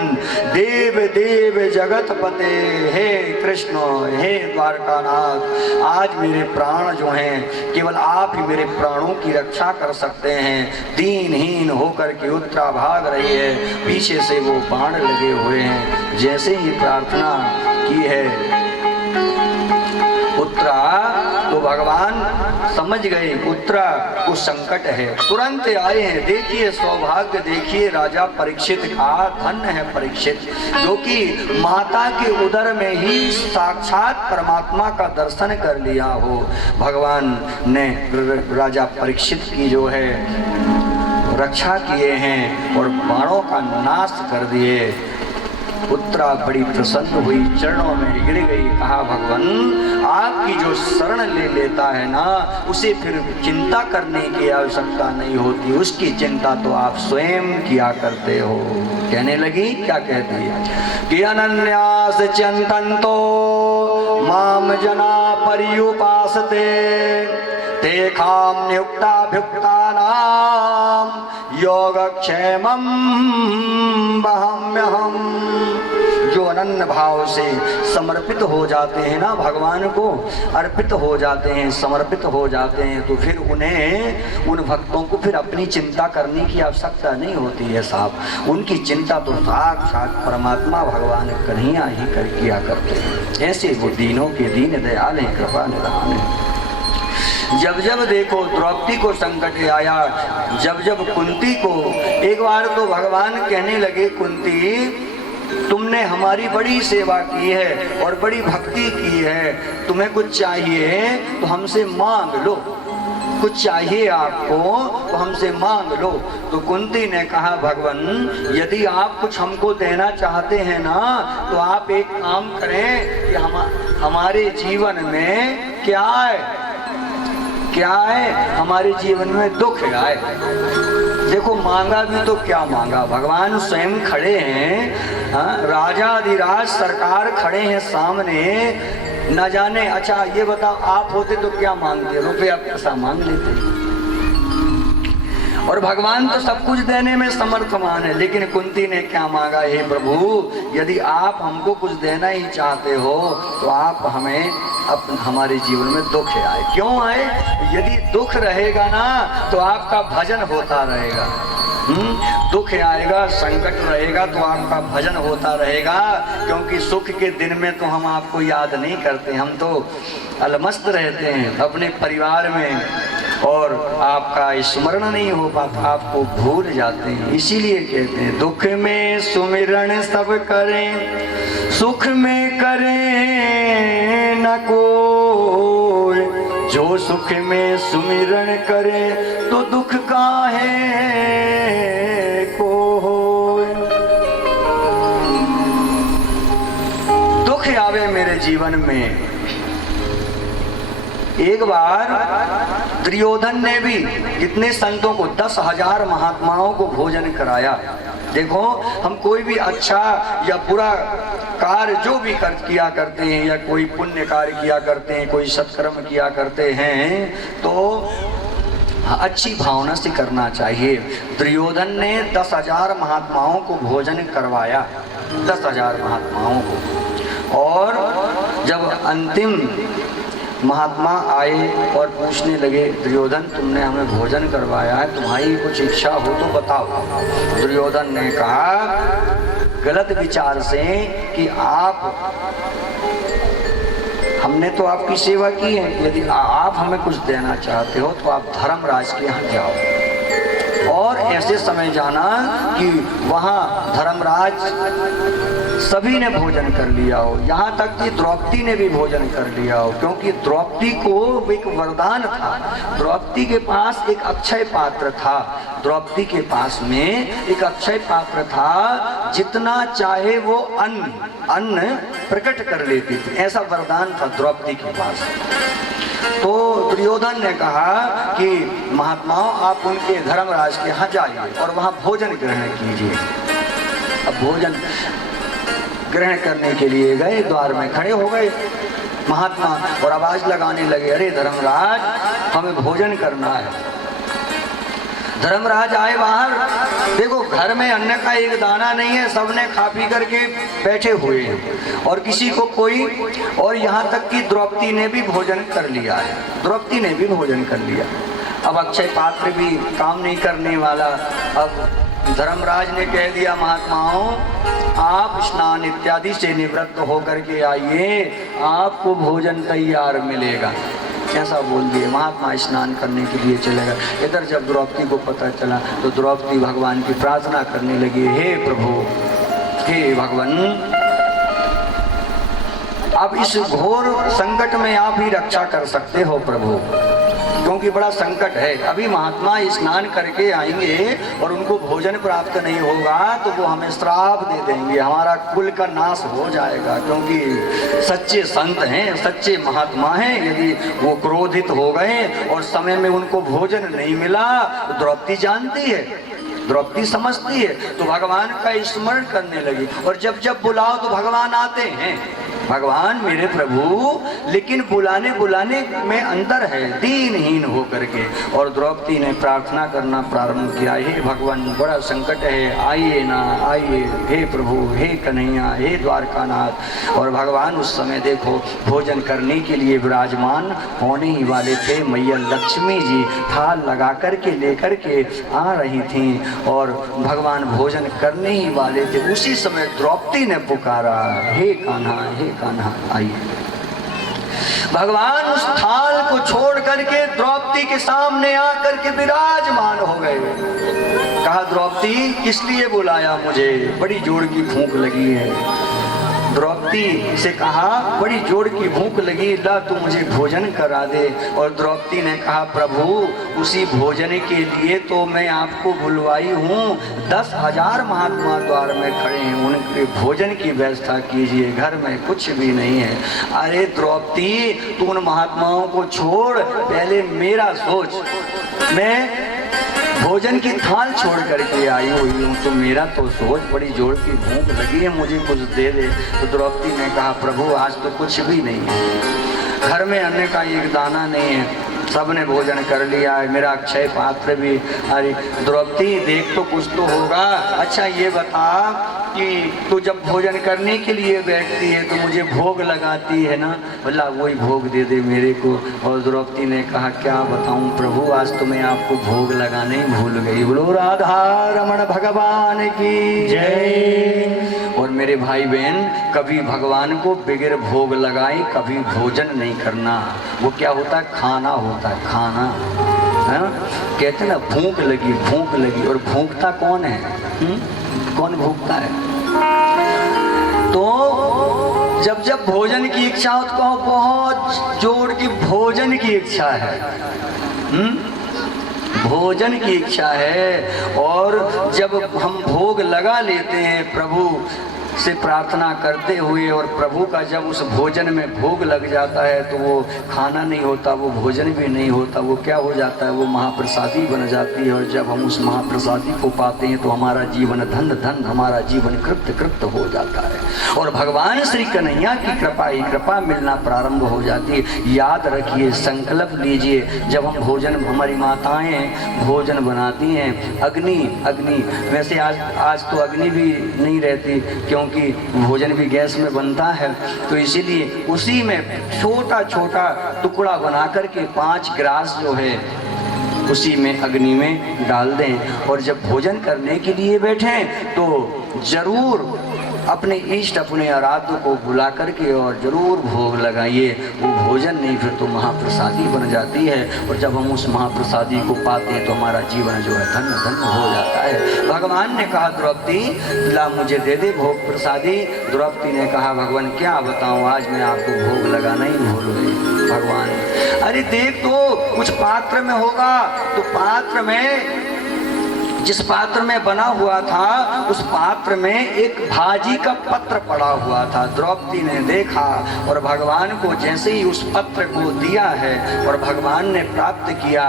देव देव जगतपते, हे कृष्ण हे द्वारकानाथ, आज मेरे प्राण जो हैं केवल आप ही मेरे प्राणों की रक्षा कर सकते हैं। दीनहीन होकर के उत्तरा भाग रही है, पीछे से वो बाण लगे हुए हैं। जैसे ही प्रार्थना की है उत्तरा, तो भगवान समझ गए उत्तरा को संकट है, तुरंत आए हैं। देखिए सौभाग्य, देखिए राजा परीक्षित का, धन्य है परीक्षित जो कि माता के उदर में ही साक्षात परमात्मा का दर्शन कर लिया हो। भगवान ने राजा परीक्षित की जो है रक्षा किए हैं और बाणों का नाश कर दिए। उत्तरा बड़ी प्रसन्न हुई, चरणों में गिर गई, कहा भगवान आपकी जो शरण ले लेता है ना, उसे फिर चिंता करने की आवश्यकता नहीं होती, उसकी चिंता तो आप स्वयं किया करते हो। कहने लगी, क्या कहती है कि अनन्यास चिंतन्तो माम जना पर्युपासते तेखाम नियुक्ताभियुक्तानाम योगक्षेमं वहाम्यहम्। जो अनन्य भाव से समर्पित हो जाते हैं ना, भगवान को अर्पित हो जाते हैं, समर्पित हो जाते हैं, तो फिर उन्हें, उन भक्तों को फिर अपनी चिंता करने की आवश्यकता नहीं होती है साहब। उनकी चिंता तो साक्षात परमात्मा भगवान कन्हैया ही कर किया करते हैं। ऐसे वो दीनों के दीन दयाल हैं, कृपा निधान है। जब जब देखो द्रौपदी को संकट आया, जब जब कुंती को, एक बार तो भगवान कहने लगे कुंती तुमने हमारी बड़ी सेवा की है और बड़ी भक्ति की है, तुम्हें कुछ चाहिए तो हमसे मांग लो, कुछ चाहिए आपको तो हमसे मांग लो। तो कुंती ने कहा भगवान यदि आप कुछ हमको देना चाहते हैं ना, तो आप एक काम करें कि हमारे जीवन में क्या है, हमारे जीवन में दुख आए। देखो मांगा भी तो क्या मांगा, भगवान स्वयं खड़े हैं, राजाधिराज सरकार खड़े हैं सामने, न जाने। अच्छा ये बताओ आप होते तो क्या मांगते, रुपया पैसा मांग लेते। और भगवान तो सब कुछ देने में समर्थमान है, लेकिन कुंती ने क्या मांगा, हे प्रभु यदि आप हमको कुछ देना ही चाहते हो तो आप हमें हमारे जीवन में दुख आए। क्यों आए? यदि दुख रहेगा ना तो आपका भजन होता रहेगा, दुख आएगा, संकट रहेगा तो आपका भजन होता रहेगा। क्योंकि सुख के दिन में तो हम आपको याद नहीं करते, हम तो अलमस्त रहते हैं अपने परिवार में, और आपका स्मरण नहीं हो पाता, आपको भूल जाते हैं। इसीलिए कहते हैं दुख में सुमिरन सब करें, सुख में करें न कोई। जो सुख में सुमिरन करे तो दुख काहे को होए। दुख आवे मेरे जीवन में। एक बार दुर्योधन ने भी कितने संतों को, 10,000 महात्माओं को भोजन कराया। देखो, हम कोई भी अच्छा या बुरा कार्य जो भी किया करते हैं, या कोई पुण्य कार्य किया करते हैं, कोई सत्कर्म किया करते हैं, तो अच्छी भावना से करना चाहिए। दुर्योधन ने 10,000 महात्माओं को भोजन करवाया, 10,000 महात्माओं को। और जब अंतिम महात्मा आए और पूछने लगे, दुर्योधन तुमने हमें भोजन करवाया है, तुम्हारी कुछ इच्छा हो तो बताओ। दुर्योधन ने कहा गलत विचार से कि हमने तो आपकी सेवा की है, यदि आप हमें कुछ देना चाहते हो तो आप धर्मराज के यहाँ जाओ और ऐसे समय जाना कि वहाँ धर्मराज सभी ने भोजन कर लिया हो, यहाँ तक कि द्रौपदी ने भी भोजन कर लिया हो। क्योंकि द्रौपदी को एक वरदान था, द्रौपदी के पास एक अक्षय पात्र था, द्रौपदी के पास में एक अक्षय पात्र था, जितना चाहे वो अन्न प्रकट कर लेती थी, ऐसा वरदान था द्रौपदी के पास। तो दुर्योधन ने कहा कि महात्माओं आप उनके धर्मराज के यहाँ जाइए और वहाँ भोजन ग्रहण कीजिए। अब भोजन ग्रहण करने के लिए गए, द्वार में खड़े हो गए महात्मा और आवाज लगाने लगे, अरे धर्मराज हमें भोजन करना है। धर्मराज आए बाहर, देखो घर में अन्न का एक दाना नहीं है, सबने खा पी करके बैठे हुए हैं और किसी को कोई, और यहाँ तक कि द्रौपदी ने भी भोजन कर लिया है, द्रौपदी ने भी भोजन कर लिया। अब अक्षय पात्र भी काम नहीं करने वाला। अब धर्मराज ने कह दिया महात्माओं आप स्नान इत्यादि से निवृत्त होकर के आइए, आपको भोजन तैयार मिलेगा, ऐसा बोल दिए। महात्मा स्नान करने के लिए चले गए। इधर जब द्रौपदी को पता चला तो द्रौपदी भगवान की प्रार्थना करने लगी, हे प्रभु, हे भगवान, अब इस घोर संकट में आप ही रक्षा कर सकते हो प्रभु, क्योंकि बड़ा संकट है। अभी महात्मा स्नान करके आएंगे और उनको भोजन प्राप्त नहीं होगा तो वो हमें श्राप दे देंगे, हमारा कुल का नाश हो जाएगा। क्योंकि सच्चे संत हैं, सच्चे महात्मा हैं, यदि वो क्रोधित हो गए और समय में उनको भोजन नहीं मिला तो द्रौपदी जानती है, द्रौपदी समझती है, तो भगवान का स्मरण करने लगी। और जब जब बुलाओ तो भगवान आते हैं, भगवान मेरे प्रभु, लेकिन बुलाने बुलाने में अंदर है, दीनहीन हो करके। और द्रौपदी ने प्रार्थना करना प्रारंभ किया, हे भगवान बड़ा संकट है, आइए ना आइए, हे प्रभु, हे कन्हैया, हे द्वारकानाथ। और भगवान उस समय देखो भोजन करने के लिए विराजमान होने ही वाले थे। मैया लक्ष्मी जी थाल लगा करके लेकर के आ रही थी और भगवान भोजन करने ही वाले थे। उसी समय द्रौपदी ने पुकारा, हे कान्हा, हे कान्हा आइए। भगवान उस थाल को छोड़ करके द्रौपदी के सामने आकर के विराजमान हो गए। कहा द्रौपदी किस लिए बुलाया मुझे, बड़ी जोर की भूख लगी है। द्रौपदी से कहा बड़ी जोर की भूख लगी, ला तू मुझे भोजन करा दे। और द्रौपदी ने कहा प्रभु उसी भोजन के लिए तो मैं आपको बुलवाई हूँ, 10,000 महात्मा द्वार में खड़े हैं, उनके भोजन की व्यवस्था कीजिए, घर में कुछ भी नहीं है। अरे द्रौपदी तू उन महात्माओं को छोड़, पहले मेरा सोच, मैं भोजन की थाल छोड़ करके आई हुई हूँ, तो मेरा तो सोच, बड़ी जोर की भूख लगी है, मुझे कुछ दे दे। तो द्रौपदी ने कहा प्रभु आज तो कुछ भी नहीं है, घर में अन्न का एक दाना नहीं है, सबने भोजन कर लिया है, मेरा अक्षय पात्र भी। अरे द्रौपदी देख तो कुछ तो होगा, अच्छा ये बता कि तू जब भोजन करने के लिए बैठती है तो मुझे भोग लगाती है ना, बोला वही भोग दे दे मेरे को। और द्रौपदी ने कहा क्या बताऊं प्रभु, आज तो मैं आपको भोग लगाने ही भूल गई। बोलो राधा रमण भगवान की जय। और मेरे भाई बहन, कभी भगवान को बगैर भोग लगाए कभी भोजन नहीं करना। वो क्या होता है, खाना होता है, खाना। हाँ? कहते ना भूख लगी, और भूखता कौन है? कौन भूखता है? तो जब जब भोजन की इच्छा हो तो कहो बहुत जोर की भोजन की इच्छा है। भोजन की इच्छा है। और जब हम भोग लगा लेते हैं प्रभु से प्रार्थना करते हुए, और प्रभु का जब उस भोजन में भोग लग जाता है तो वो खाना नहीं होता, वो भोजन भी नहीं होता, वो क्या हो जाता है? वो महाप्रसादी बन जाती है। और जब हम उस महाप्रसादी को पाते हैं तो हमारा जीवन धन धन, हमारा जीवन कृत कृत हो जाता है। और भगवान श्री कन्हैया की कृपा ही कृपा मिलना प्रारंभ हो जाती है। याद रखिए, संकल्प लीजिए, जब हम भोजन, हमारी माताएं भोजन बनाती हैं, अग्नि वैसे आज तो अग्नि भी नहीं रहती, क्योंकि भोजन भी गैस में बनता है। तो इसीलिए उसी में छोटा छोटा टुकड़ा बना करके 5 ग्रास जो है उसी में अग्नि में डाल दें। और जब भोजन करने के लिए बैठें तो जरूर अपने इष्ट, अपने आराध्य को बुला करके और जरूर भोग लगाइए। वो भोजन नहीं फिर तो महाप्रसादी बन जाती है। और जब हम उस महाप्रसादी को पाते हैं तो हमारा जीवन जो है धन धन हो जाता है। भगवान ने कहा द्रौपदी ला मुझे दे दे भोग प्रसादी। द्रौपदी ने कहा भगवान क्या बताऊं, आज मैं आपको भोग लगाना ही भूल गई। भगवान अरे देख तो कुछ पात्र में होगा, तो पात्र में, जिस पात्र में बना हुआ था उस पात्र में एक भाजी का पत्र पड़ा हुआ था। द्रौपदी ने देखा और भगवान को जैसे ही उस पत्र को दिया है और भगवान ने प्राप्त किया,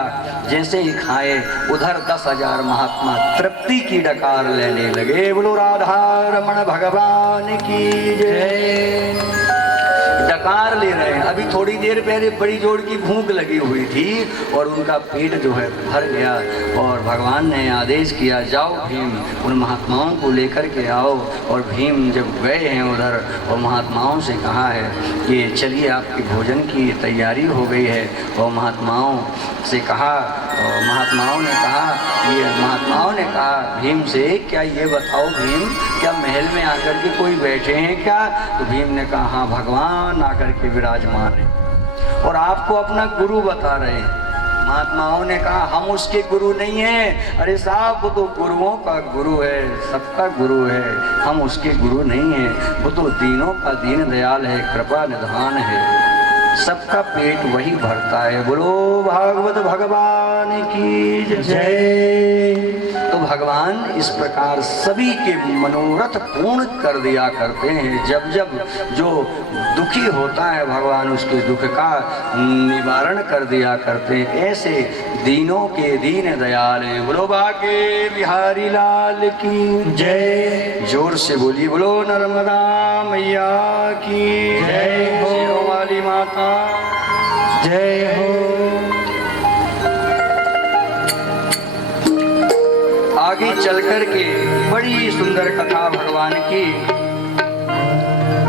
जैसे ही खाए उधर 10,000 महात्मा तृप्ति की डकार लेने लगे। बोलो राधा रमण भगवान की जय। डकार ले रहे हैं। अभी थोड़ी देर पहले बड़ी जोर की भूख लगी हुई थी और उनका पेट जो है भर गया, और भगवान ने आदेश किया जाओ भीम उन महात्माओं को लेकर के आओ। और भीम जब गए हैं उधर और महात्माओं से कहा है कि चलिए आपकी भोजन की तैयारी हो गई है। और महात्माओं से कहा, और महात्माओं ने कहा भीम से क्या ये बताओ भीम, क्या महल में आकर के कोई बैठे हैं क्या? तो भीम ने कहा हाँ भगवान आकर के विराजमान है और आपको अपना गुरु बता रहे हैं। महात्माओं ने कहा हम उसके गुरु नहीं हैं। अरे साहब वो तो गुरुओं का गुरु है, सबका गुरु है, हम उसके गुरु नहीं हैं। वो तो दीनों का दीन दयाल है, कृपा निधान है, सबका पेट वही भरता है। बोलो भागवत भगवान की जय। तो भगवान इस प्रकार सभी के मनोरथ पूर्ण कर दिया करते हैं। जब जब जो दुखी होता है भगवान उसके दुख का निवारण कर दिया करते हैं। ऐसे दीनों के दीन दयाल हैं। बोलो बाके बिहारी लाल की जय। जोर से बोलिए बोलो नर्मदा मैया की जय हो, वाली माता जय हो। आगे चल कर के बड़ी सुंदर कथा भगवान की।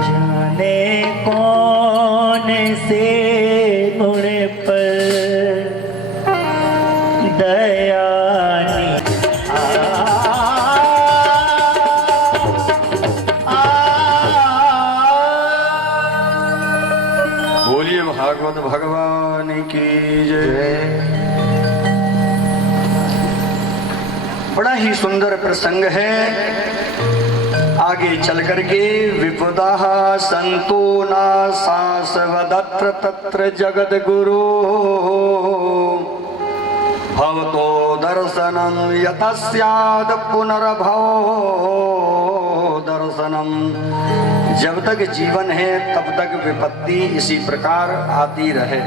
जाने कौन से गुण पर दया बोलिए भागवत भगवान की जय। बड़ा ही सुंदर प्रसंग है। आगे चल करके विपदा संतो ना शाश्वतत्र तत्र जगद गुरु भवतो दर्शनम यतस्याद पुनर्भव दर्शनम। जब तक जीवन है तब तक विपत्ति इसी प्रकार आती रहे,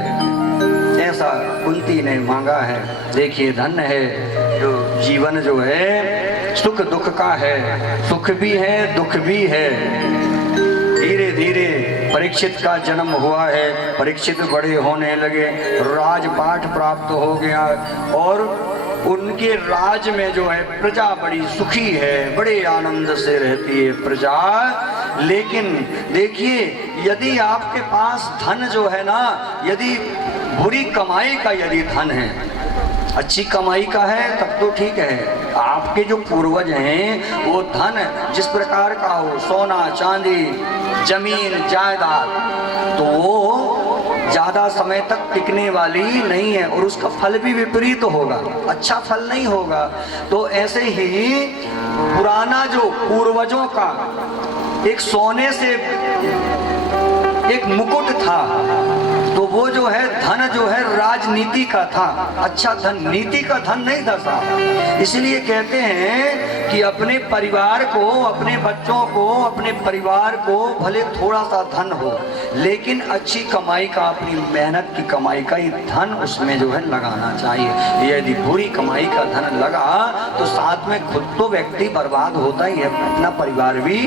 ऐसा कुंती ने मांगा है। देखिए धन है जो जीवन जो है सुख दुख का है, सुख भी है दुख भी है। धीरे धीरे परीक्षित का जन्म हुआ है, परीक्षित बड़े होने लगे, राजपाठ प्राप्त हो गया और उनके राज में जो है प्रजा बड़ी सुखी है, बड़े आनंद से रहती है प्रजा। लेकिन देखिए यदि आपके पास धन जो है ना, यदि बुरी कमाई का यदि धन है, अच्छी कमाई का है तब तो ठीक है। आपके जो पूर्वज हैं वो धन जिस प्रकार का हो, सोना चांदी जमीन जायदाद, तो वो ज्यादा समय तक टिकने वाली नहीं है और उसका फल भी विपरीत होगा, अच्छा फल नहीं होगा। तो ऐसे ही पुराना जो पूर्वजों का एक सोने से एक मुकुट था, तो वो जो है धन जो है राजनीति का था, अच्छा धन, नीति का धन नहीं था साहब। इसलिए कहते हैं कि अपने परिवार को, अपने बच्चों को, अपने परिवार को भले थोड़ा सा धन हो, लेकिन अच्छी कमाई का, अपनी मेहनत की कमाई का ही धन उसमें जो है लगाना चाहिए। यदि बुरी कमाई का धन लगा तो साथ में खुद तो व्यक्ति बर्बाद होता ही है, अपना परिवार भी,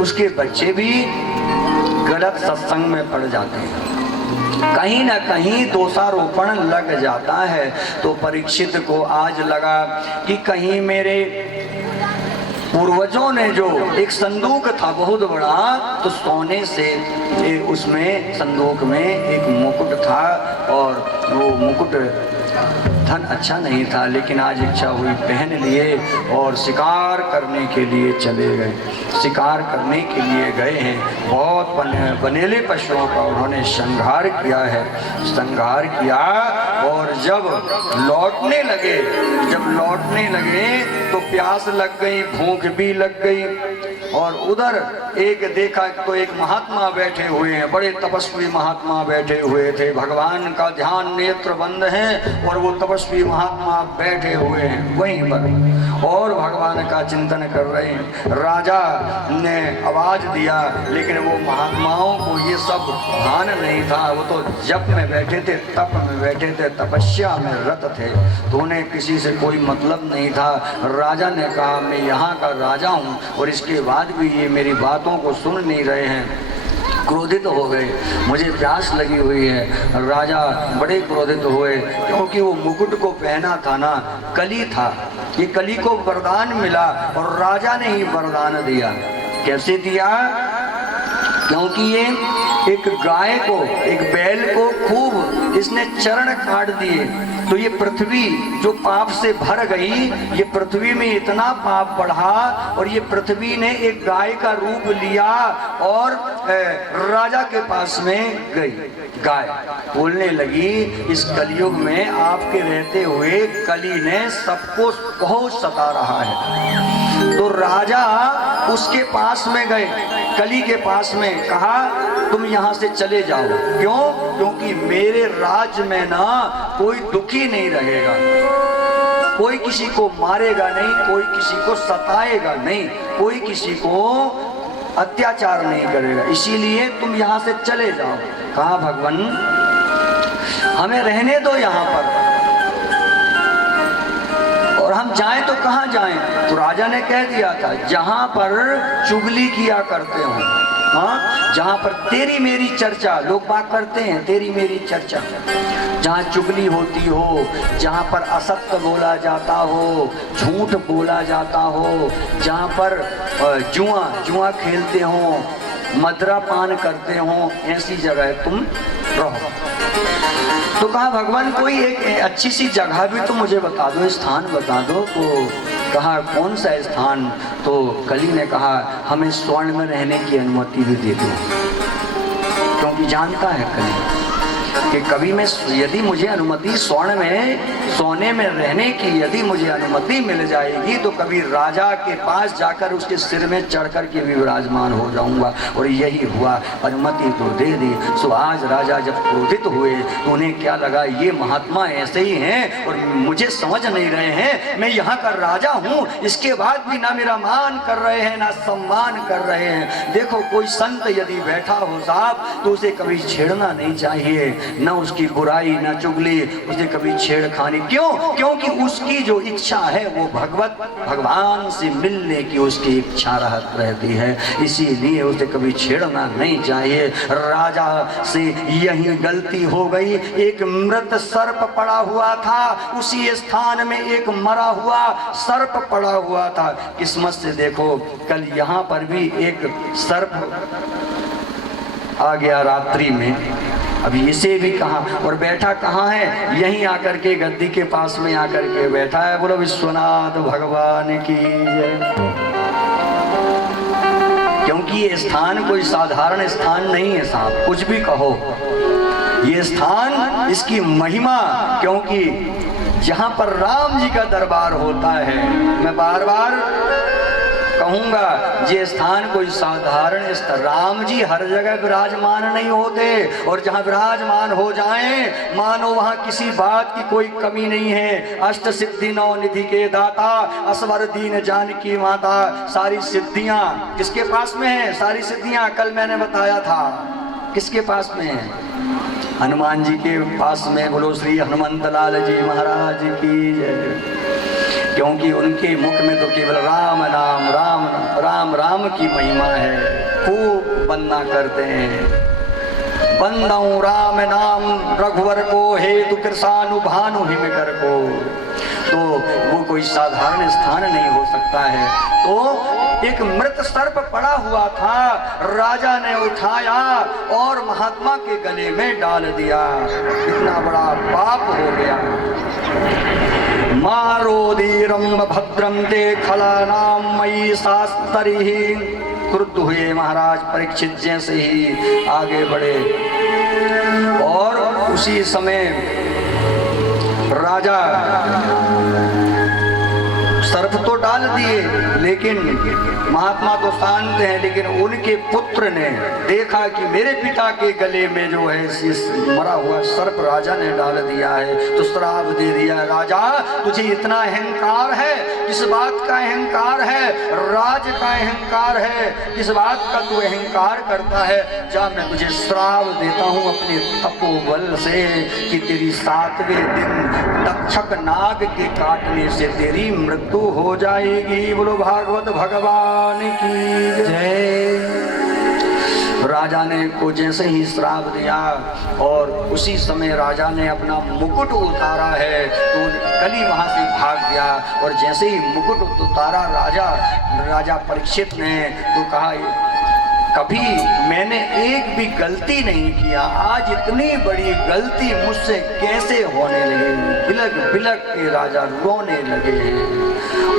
उसके बच्चे भी गलत सत्संग में पड़ जाते हैं, कहीं ना कहीं दोषारोपण लग जाता है। तो परीक्षित को आज लगा कि कहीं मेरे पूर्वजों ने जो एक संदूक था बहुत बड़ा, तो सोने से उसमें संदूक में एक मुकुट था और वो मुकुट धन अच्छा नहीं था, लेकिन आज इच्छा हुई पहन लिए और शिकार करने के लिए चले गए। शिकार करने के लिए गए हैं, बहुत बनेले पशुओं का उन्होंने संहार किया है, संहार किया। और जब लौटने लगे तो प्यास लग गई, भूख भी लग गई। और उधर एक देखा तो एक महात्मा बैठे हुए हैं, बड़े तपस्वी महात्मा बैठे हुए थे, भगवान का ध्यान, नेत्र बंद है और वो तपस्वी महात्मा बैठे हुए हैं वहीं पर और भगवान का चिंतन कर रहे हैं। राजा ने आवाज दिया, लेकिन वो महात्माओं को ये सब भान नहीं था, वो तो जप में बैठे थे, तप में बैठे थे, तपस्या में रत थे, तो उन्हें किसी से कोई मतलब नहीं था। राजा ने कहा मैं यहाँ का राजा हूँ और इसके बाद भी ये मेरी बातों को सुन नहीं रहे हैं। क्रोधित हो गए, मुझे प्यास लगी हुई है। राजा बड़े क्रोधित हुए, क्योंकि वो मुकुट को पहना था ना, कली था, ये कली को वरदान मिला और राजा ने ही वरदान दिया। कैसे दिया? क्योंकि ये एक गाय को, एक बैल को खूब इसने चरण काट दिए, तो ये पृथ्वी जो पाप से भर गई, ये पृथ्वी में इतना पाप बढ़ा और ये पृथ्वी ने एक गाय का रूप लिया और राजा के पास में गई। गाय बोलने लगी, इस कलयुग में आपके रहते हुए कली ने सबको बहुत सता रहा है। तो राजा उसके पास में गए, कली के पास में, कहा तुम यहाँ से चले जाओ। क्यों? क्योंकि मेरे राज्य में ना कोई दुखी नहीं रहेगा, कोई किसी को मारेगा नहीं, कोई किसी को सताएगा नहीं, कोई किसी को अत्याचार नहीं करेगा, इसीलिए तुम यहाँ से चले जाओ। कहा भगवान हमें रहने दो यहाँ पर, और हम जाएं तो कहाँ जाएं? तो राजा ने कह दिया था जहां पर चुगली किया करते हो, हाँ, जहां पर तेरी मेरी चर्चा लोग बात करते हैं, तेरी मेरी चर्चा, जहां चुगली होती हो, जहां पर असत्य बोला जाता हो, झूठ बोला जाता हो, जहां पर जुआ खेलते हो, मदरा पान करते हो, ऐसी जगह तुम रहो। तो कहा भगवान कोई एक अच्छी सी जगह भी तो मुझे बता दो, स्थान बता दो। तो कहा कौन सा स्थान? तो कली ने कहा हमें स्वर्ण में रहने की अनुमति भी दे दो, क्योंकि जानता है कली कि कभी मैं, यदि मुझे अनुमति स्वर्ण में, सोने में रहने की यदि मुझे अनुमति मिल जाएगी तो कभी राजा के पास जाकर उसके सिर में चढ़कर के भी विराजमान हो जाऊंगा। और यही हुआ, अनुमति तो दे दी। सो आज राजा जब क्रोधित हुए तो उन्हें क्या लगा, ये महात्मा ऐसे ही हैं और मुझे समझ नहीं रहे हैं, मैं यहाँ का राजा हूँ, इसके बाद भी ना मेरा मान कर रहे हैं ना सम्मान कर रहे हैं। देखो कोई संत यदि बैठा हो साहब तो उसे कभी छेड़ना नहीं चाहिए, न उसकी बुराई न चुगली, उसे कभी छेड़खानी। क्यों? क्योंकि उसकी जो इच्छा है वो भगवान से मिलने की उसकी इच्छा रहती है, इसीलिए उसे कभी छेड़ना नहीं चाहिए। राजा से यही गलती हो गई, एक मृत सर्प पड़ा हुआ था, उसी स्थान में एक मरा हुआ सर्प पड़ा हुआ था। किस्मत से देखो कल यहाँ पर भी एक सर्प आ गया रात्रि में, अभी इसे भी कहा, और बैठा कहाँ है? यहीं आकर के गद्दी के पास में आकर के बैठा है। बोलो विश्वनाथ भगवान की जय। क्योंकि ये स्थान कोई साधारण स्थान नहीं है साहब, कुछ भी कहो, ये स्थान, इसकी महिमा, क्योंकि जहां पर राम जी का दरबार होता है, मैं बार बार कहूंगा, ये स्थान कोई साधारण स्थान, राम जी हर जगह विराजमान नहीं होते, और जहां विराजमान हो जाएं मानो वहां किसी बात की कोई कमी नहीं है। अष्ट सिद्धि नौ निधि के दाता, असवर दीन जानकी माता, सारी सिद्धियां किसके पास में है? सारी सिद्धियां कल मैंने बताया था किसके पास में है? हनुमान जी के पास में। बोलो श्री हनुमंत लाल जी महाराज की जय। क्योंकि उनके मुख में तो केवल राम नाम, राम राम राम की महिमा है। खूब वंदना करते हैं, बंदाऊं राम नाम रघुवर को, हेतु कृषानु भानु हिम कर को। तो वो कोई साधारण स्थान नहीं हो सकता है। तो एक मृत सर्प पड़ा हुआ था, राजा ने उठाया और महात्मा के गले में डाल दिया। इतना बड़ा पाप हो गया। मारो धीरम भद्रम ते खलानाम मयि शास्त्री। क्रुद्ध हुए महाराज परीक्षित जैसे ही आगे बढ़े, और उसी समय राजा सर्प तो डाल दिए, लेकिन महात्मा तो शांत हैं, लेकिन उनके पुत्र ने देखा कि मेरे पिता के गले में जो है मरा हुआ सर्प राजा ने डाल दिया है, तो श्राप दे दिया। राजा तुझे इतना अहंकार है, किस बात का अहंकार है? राज का अहंकार है, किस बात का तू अहंकार करता है? जा, मैं तुझे श्राप देता हूँ अपने तपोबल से कि तेरी 7वें दिन तक्षक नाग के काटने से तेरी मृत्यु हो जाएगी। बोलो भागवत भगवान की जय। राजा ने को जैसे ही श्राप दिया, और उसी समय राजा ने अपना मुकुट उतारा है, तो कली वहां से भाग गया। और जैसे ही मुकुट उतारा राजा परीक्षित ने, तो कहा कभी मैंने एक भी गलती नहीं किया, आज इतनी बड़ी गलती मुझसे कैसे होने लगी? बिलक बिलक के राजा रोने लगे हैं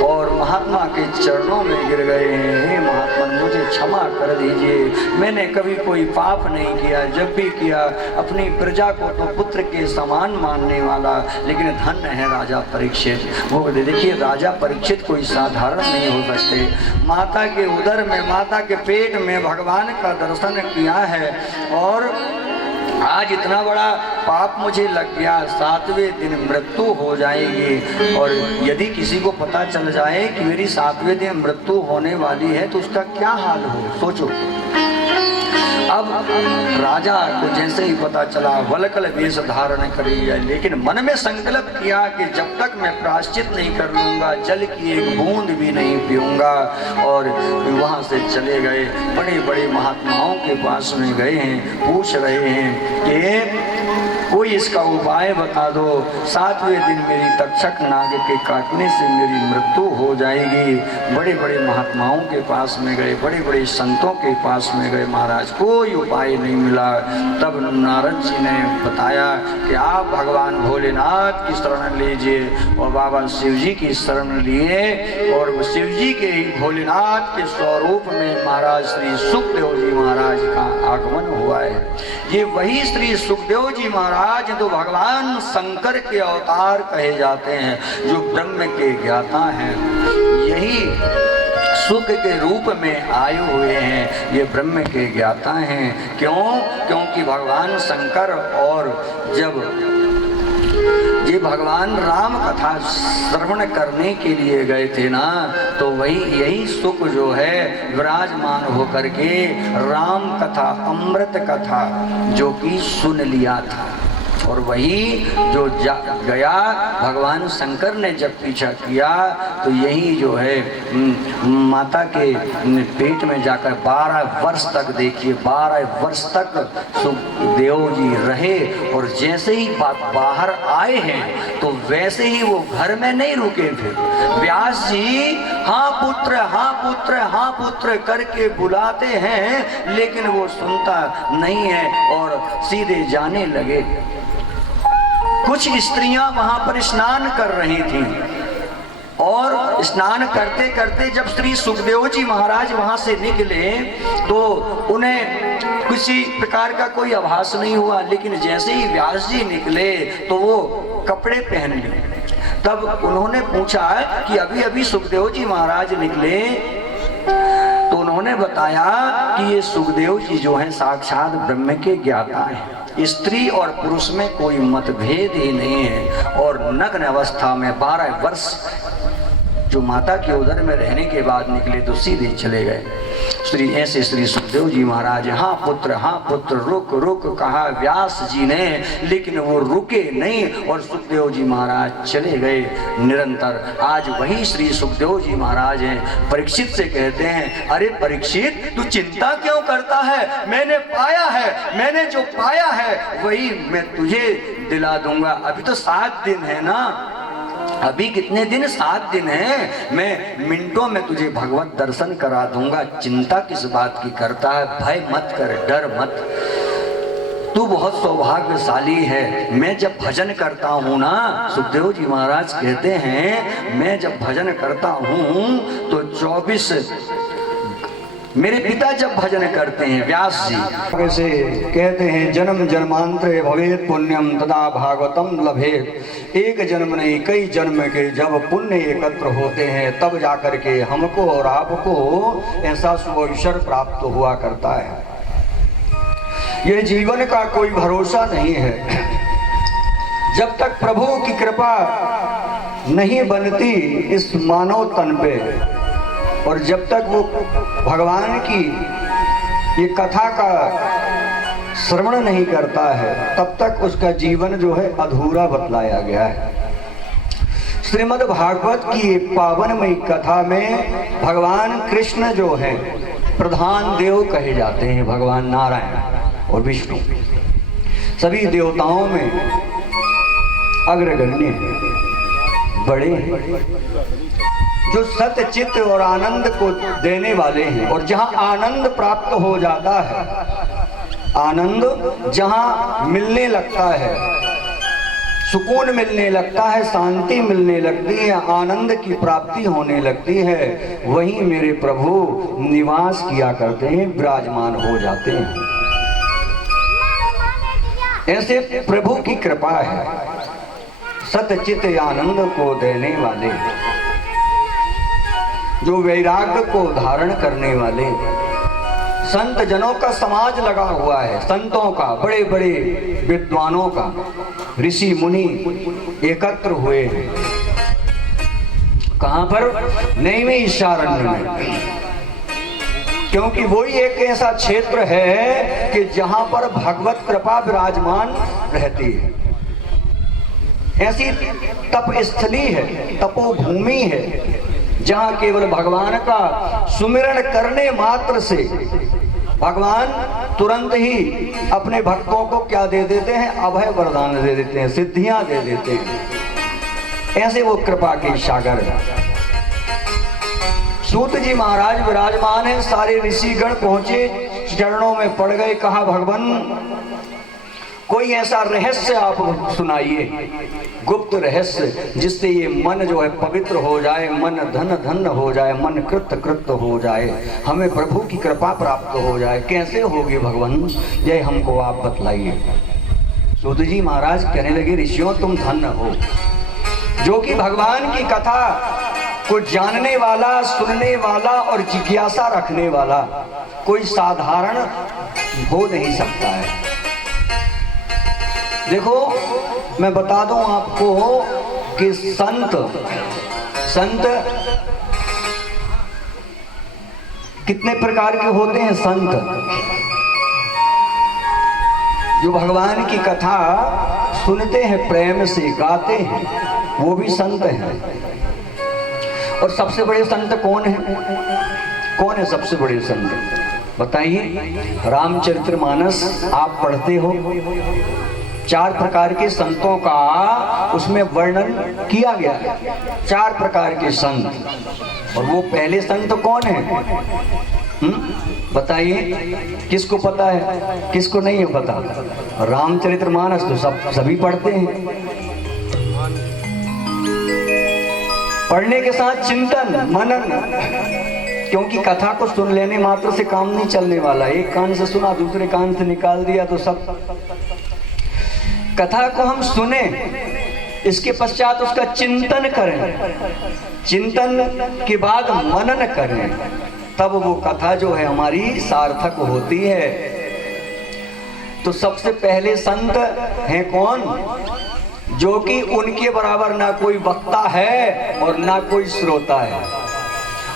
और महात्मा के चरणों में गिर गए हैं। हे महात्मा, मुझे क्षमा कर दीजिए, मैंने कभी कोई पाप नहीं किया। जब भी किया अपनी प्रजा को तो पुत्र के समान मानने वाला, लेकिन धन्य है राजा परीक्षित। वो देखिए, राजा परीक्षित कोई साधारण नहीं हो सकते। माता के उदर में, माता के पेट में भगवान का दर्शन किया है, और आज इतना बड़ा पाप मुझे लग गया, 7वें दिन मृत्यु हो जाएगी। और यदि किसी को पता चल जाए कि मेरी 7वें दिन मृत्यु होने वाली है, तो उसका क्या हाल हो, सोचो। अब राजा को जैसे ही पता चला, वलकल वेश धारण कर लिया, लेकिन मन में संकल्प किया कि जब तक मैं प्रायश्चित नहीं कर लूंगा, जल की एक बूंद भी नहीं पीऊंगा। और वहां से चले गए, बड़े बड़े महात्माओं के पास में गए हैं, पूछ रहे हैं कि कोई इसका उपाय बता दो, 7वें दिन मेरी तक्षक नाग के काटने से मेरी मृत्यु हो जाएगी। बड़े बड़े महात्माओं के पास में गए, बड़े बड़े संतों के पास में गए, महाराज कोई उपाय नहीं मिला। तब नारद जी ने बताया कि आप भगवान भोलेनाथ की शरण लीजिए, और बाबा शिव जी की शरण लिए, और शिव जी के ही भोलेनाथ के स्वरूप में महाराज श्री सुखदेव जी महाराज का आगमन हुआ है। ये वही श्री सुखदेव जी महाराज तो भगवान शंकर के अवतार कहे जाते हैं, जो ब्रह्म के ज्ञाता हैं। यही सुख के रूप में आए हुए हैं, ये ब्रह्म के ज्ञाता हैं। क्यों? क्योंकि भगवान शंकर, और जब ये भगवान राम कथा श्रवण करने के लिए गए थे ना, तो वही यही सुख जो है विराजमान होकर के राम कथा, अमृत कथा जो कि सुन लिया था। और वही जो गया, भगवान शंकर ने जब पीछा किया, तो यही जो है माता के पेट में जाकर 12 वर्ष तक, देखिए 12 वर्ष तक सुखदेव जी रहे। और जैसे ही बाहर आए हैं, तो वैसे ही वो घर में नहीं रुके थे। व्यास जी हाँ पुत्र, हाँ पुत्र, हाँ पुत्र करके बुलाते हैं, लेकिन वो सुनता नहीं है और सीधे जाने लगे। कुछ स्त्रियां वहां पर स्नान कर रही थीं, और स्नान करते करते जब श्री सुखदेव जी महाराज वहां से निकले तो उन्हें किसी प्रकार का कोई आभास नहीं हुआ, लेकिन जैसे ही व्यास जी निकले तो वो कपड़े पहन लिए। तब उन्होंने पूछा कि अभी अभी सुखदेव जी महाराज निकले, तो उन्होंने बताया कि ये सुखदेव जी जो है साक्षात ब्रह्म के ज्ञाता है, स्त्री और पुरुष में कोई मतभेद ही नहीं है, और नग्न अवस्था में 12 वर्ष जो माता के उदर में रहने के बाद निकले तो सीधे चले गए। ऐसे श्री सुखदेव जी महाराज हाँ पुत्र रुक रुक कहा व्यास जी ने, लेकिन वो रुके नहीं और सुखदेव जी महाराज चले गए निरंतर। आज वही श्री सुखदेव जी महाराज हैं। परीक्षित से कहते हैं, अरे परीक्षित तू चिंता क्यों करता है, मैंने पाया है, मैंने जो पाया है वही मैं तुझे दिला दूंगा। अभी तो 7 दिन है ना, अभी कितने दिन, 7 दिन है, मैं मिनटों में तुझे भगवत दर्शन करा दूंगा। चिंता किस बात की करता है, भय मत कर, डर मत, तू बहुत सौभाग्यशाली है। मैं जब भजन करता हूँ ना, सुखदेव जी महाराज कहते हैं, मैं जब भजन करता हूँ तो 24 मेरे पिता जब भजन करते हैं व्यास जी, वैसे कहते हैं जन्म जन्मांतरे भवेत पुण्यम तदा भागवतम लभेत। एक जन्म नहीं कई जन्म के जब पुण्य एकत्र होते हैं तब जाकर के हमको और आपको ऐसा सुअवसर प्राप्त हुआ करता है। यह जीवन का कोई भरोसा नहीं है। जब तक प्रभु की कृपा नहीं बनती इस मानव तन पे, और जब तक वो भगवान की ये कथा का श्रवण नहीं करता है तब तक उसका जीवन जो है अधूरा बतलाया गया है। श्रीमद् भागवत की पावनमयी कथा में भगवान कृष्ण जो है प्रधान देव कहे जाते हैं। भगवान नारायण और विष्णु सभी देवताओं में अग्रगण्य बड़े हैं, जो सत्य चित्त और आनंद को देने वाले हैं। और जहां आनंद प्राप्त हो जाता है, आनंद जहां मिलने लगता है, सुकून मिलने लगता है, शांति मिलने लगती है, आनंद की प्राप्ति होने लगती है, वहीं मेरे प्रभु निवास किया करते हैं, विराजमान हो जाते हैं। ऐसे प्रभु की कृपा है, सत्य चित्त आनंद को देने वाले, जो वैराग्य को धारण करने वाले। संत जनों का समाज लगा हुआ है, संतों का, बड़े बड़े विद्वानों का, ऋषि मुनि एकत्र हुए हैं। कहां पर? नैमिषारण्य में, क्योंकि वही एक ऐसा क्षेत्र है कि जहां पर भगवत कृपा विराजमान रहती है। ऐसी तप स्थली है, तपोभूमि है, जहां केवल भगवान का सुमिरन करने मात्र से भगवान तुरंत ही अपने भक्तों को क्या दे देते हैं? अभय वरदान दे देते हैं, सिद्धियां दे देते हैं। ऐसे वो कृपा के सागर है। सूत जी महाराज विराजमान है, सारे ऋषिगण पहुंचे, चरणों में पड़ गए, कहा भगवान कोई ऐसा रहस्य आप सुनाइए, गुप्त रहस्य, जिससे ये मन जो है पवित्र हो जाए, मन धन धन हो जाए, मन कृत कृत हो जाए, हमें प्रभु की कृपा प्राप्त हो जाए। कैसे होगी भगवान, ये हमको आप बतलाइए। सूत जी महाराज कहने लगे, ऋषियों तुम धन्य हो, जो कि भगवान की कथा को जानने वाला, सुनने वाला और जिज्ञासा रखने वाला कोई साधारण हो नहीं सकता है। देखो मैं बता दूं आपको कि संत कितने प्रकार के होते हैं। संत जो भगवान की कथा सुनते हैं, प्रेम से गाते हैं, वो भी संत हैं। और सबसे बड़े संत कौन है? कौन है सबसे बड़े संत? बताइए। रामचरितमानस आप पढ़ते हो, 4 प्रकार के संतों का उसमें वर्णन किया गया है। 4 प्रकार के संत। और वो पहले संत कौन है? बताइए, किसको पता है, किसको नहीं है पता? रामचरितमानस तो सभी पढ़ते हैं। पढ़ने के साथ चिंतन मनन, क्योंकि कथा को सुन लेने मात्र से काम नहीं चलने वाला। एक कान से सुना दूसरे कान से निकाल दिया तो सब। कथा को हम सुने, इसके पश्चात उसका चिंतन करें, चिंतन के बाद मनन करें, तब वो कथा जो है हमारी सार्थक होती है। तो सबसे पहले संत हैं कौन? जो कि उनके बराबर ना कोई वक्ता है और ना कोई श्रोता है।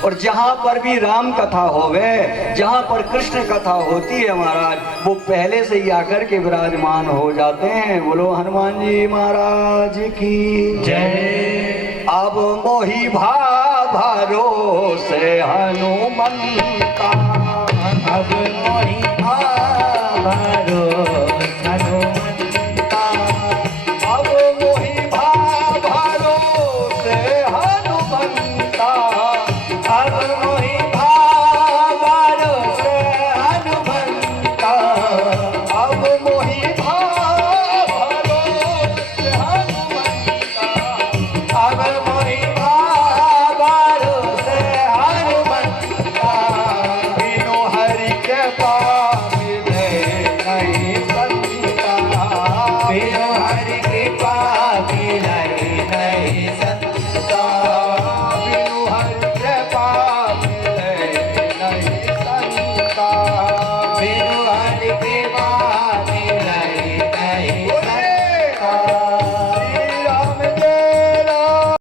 और जहां पर भी राम कथा होवे, जहां पर कृष्ण कथा होती है महाराज, वो पहले से ही आकर के विराजमान हो जाते हैं। बोलो हनुमान जी महाराज की जय। अब मोहि भरोसे हनुमंता, अब मोहि भरोसे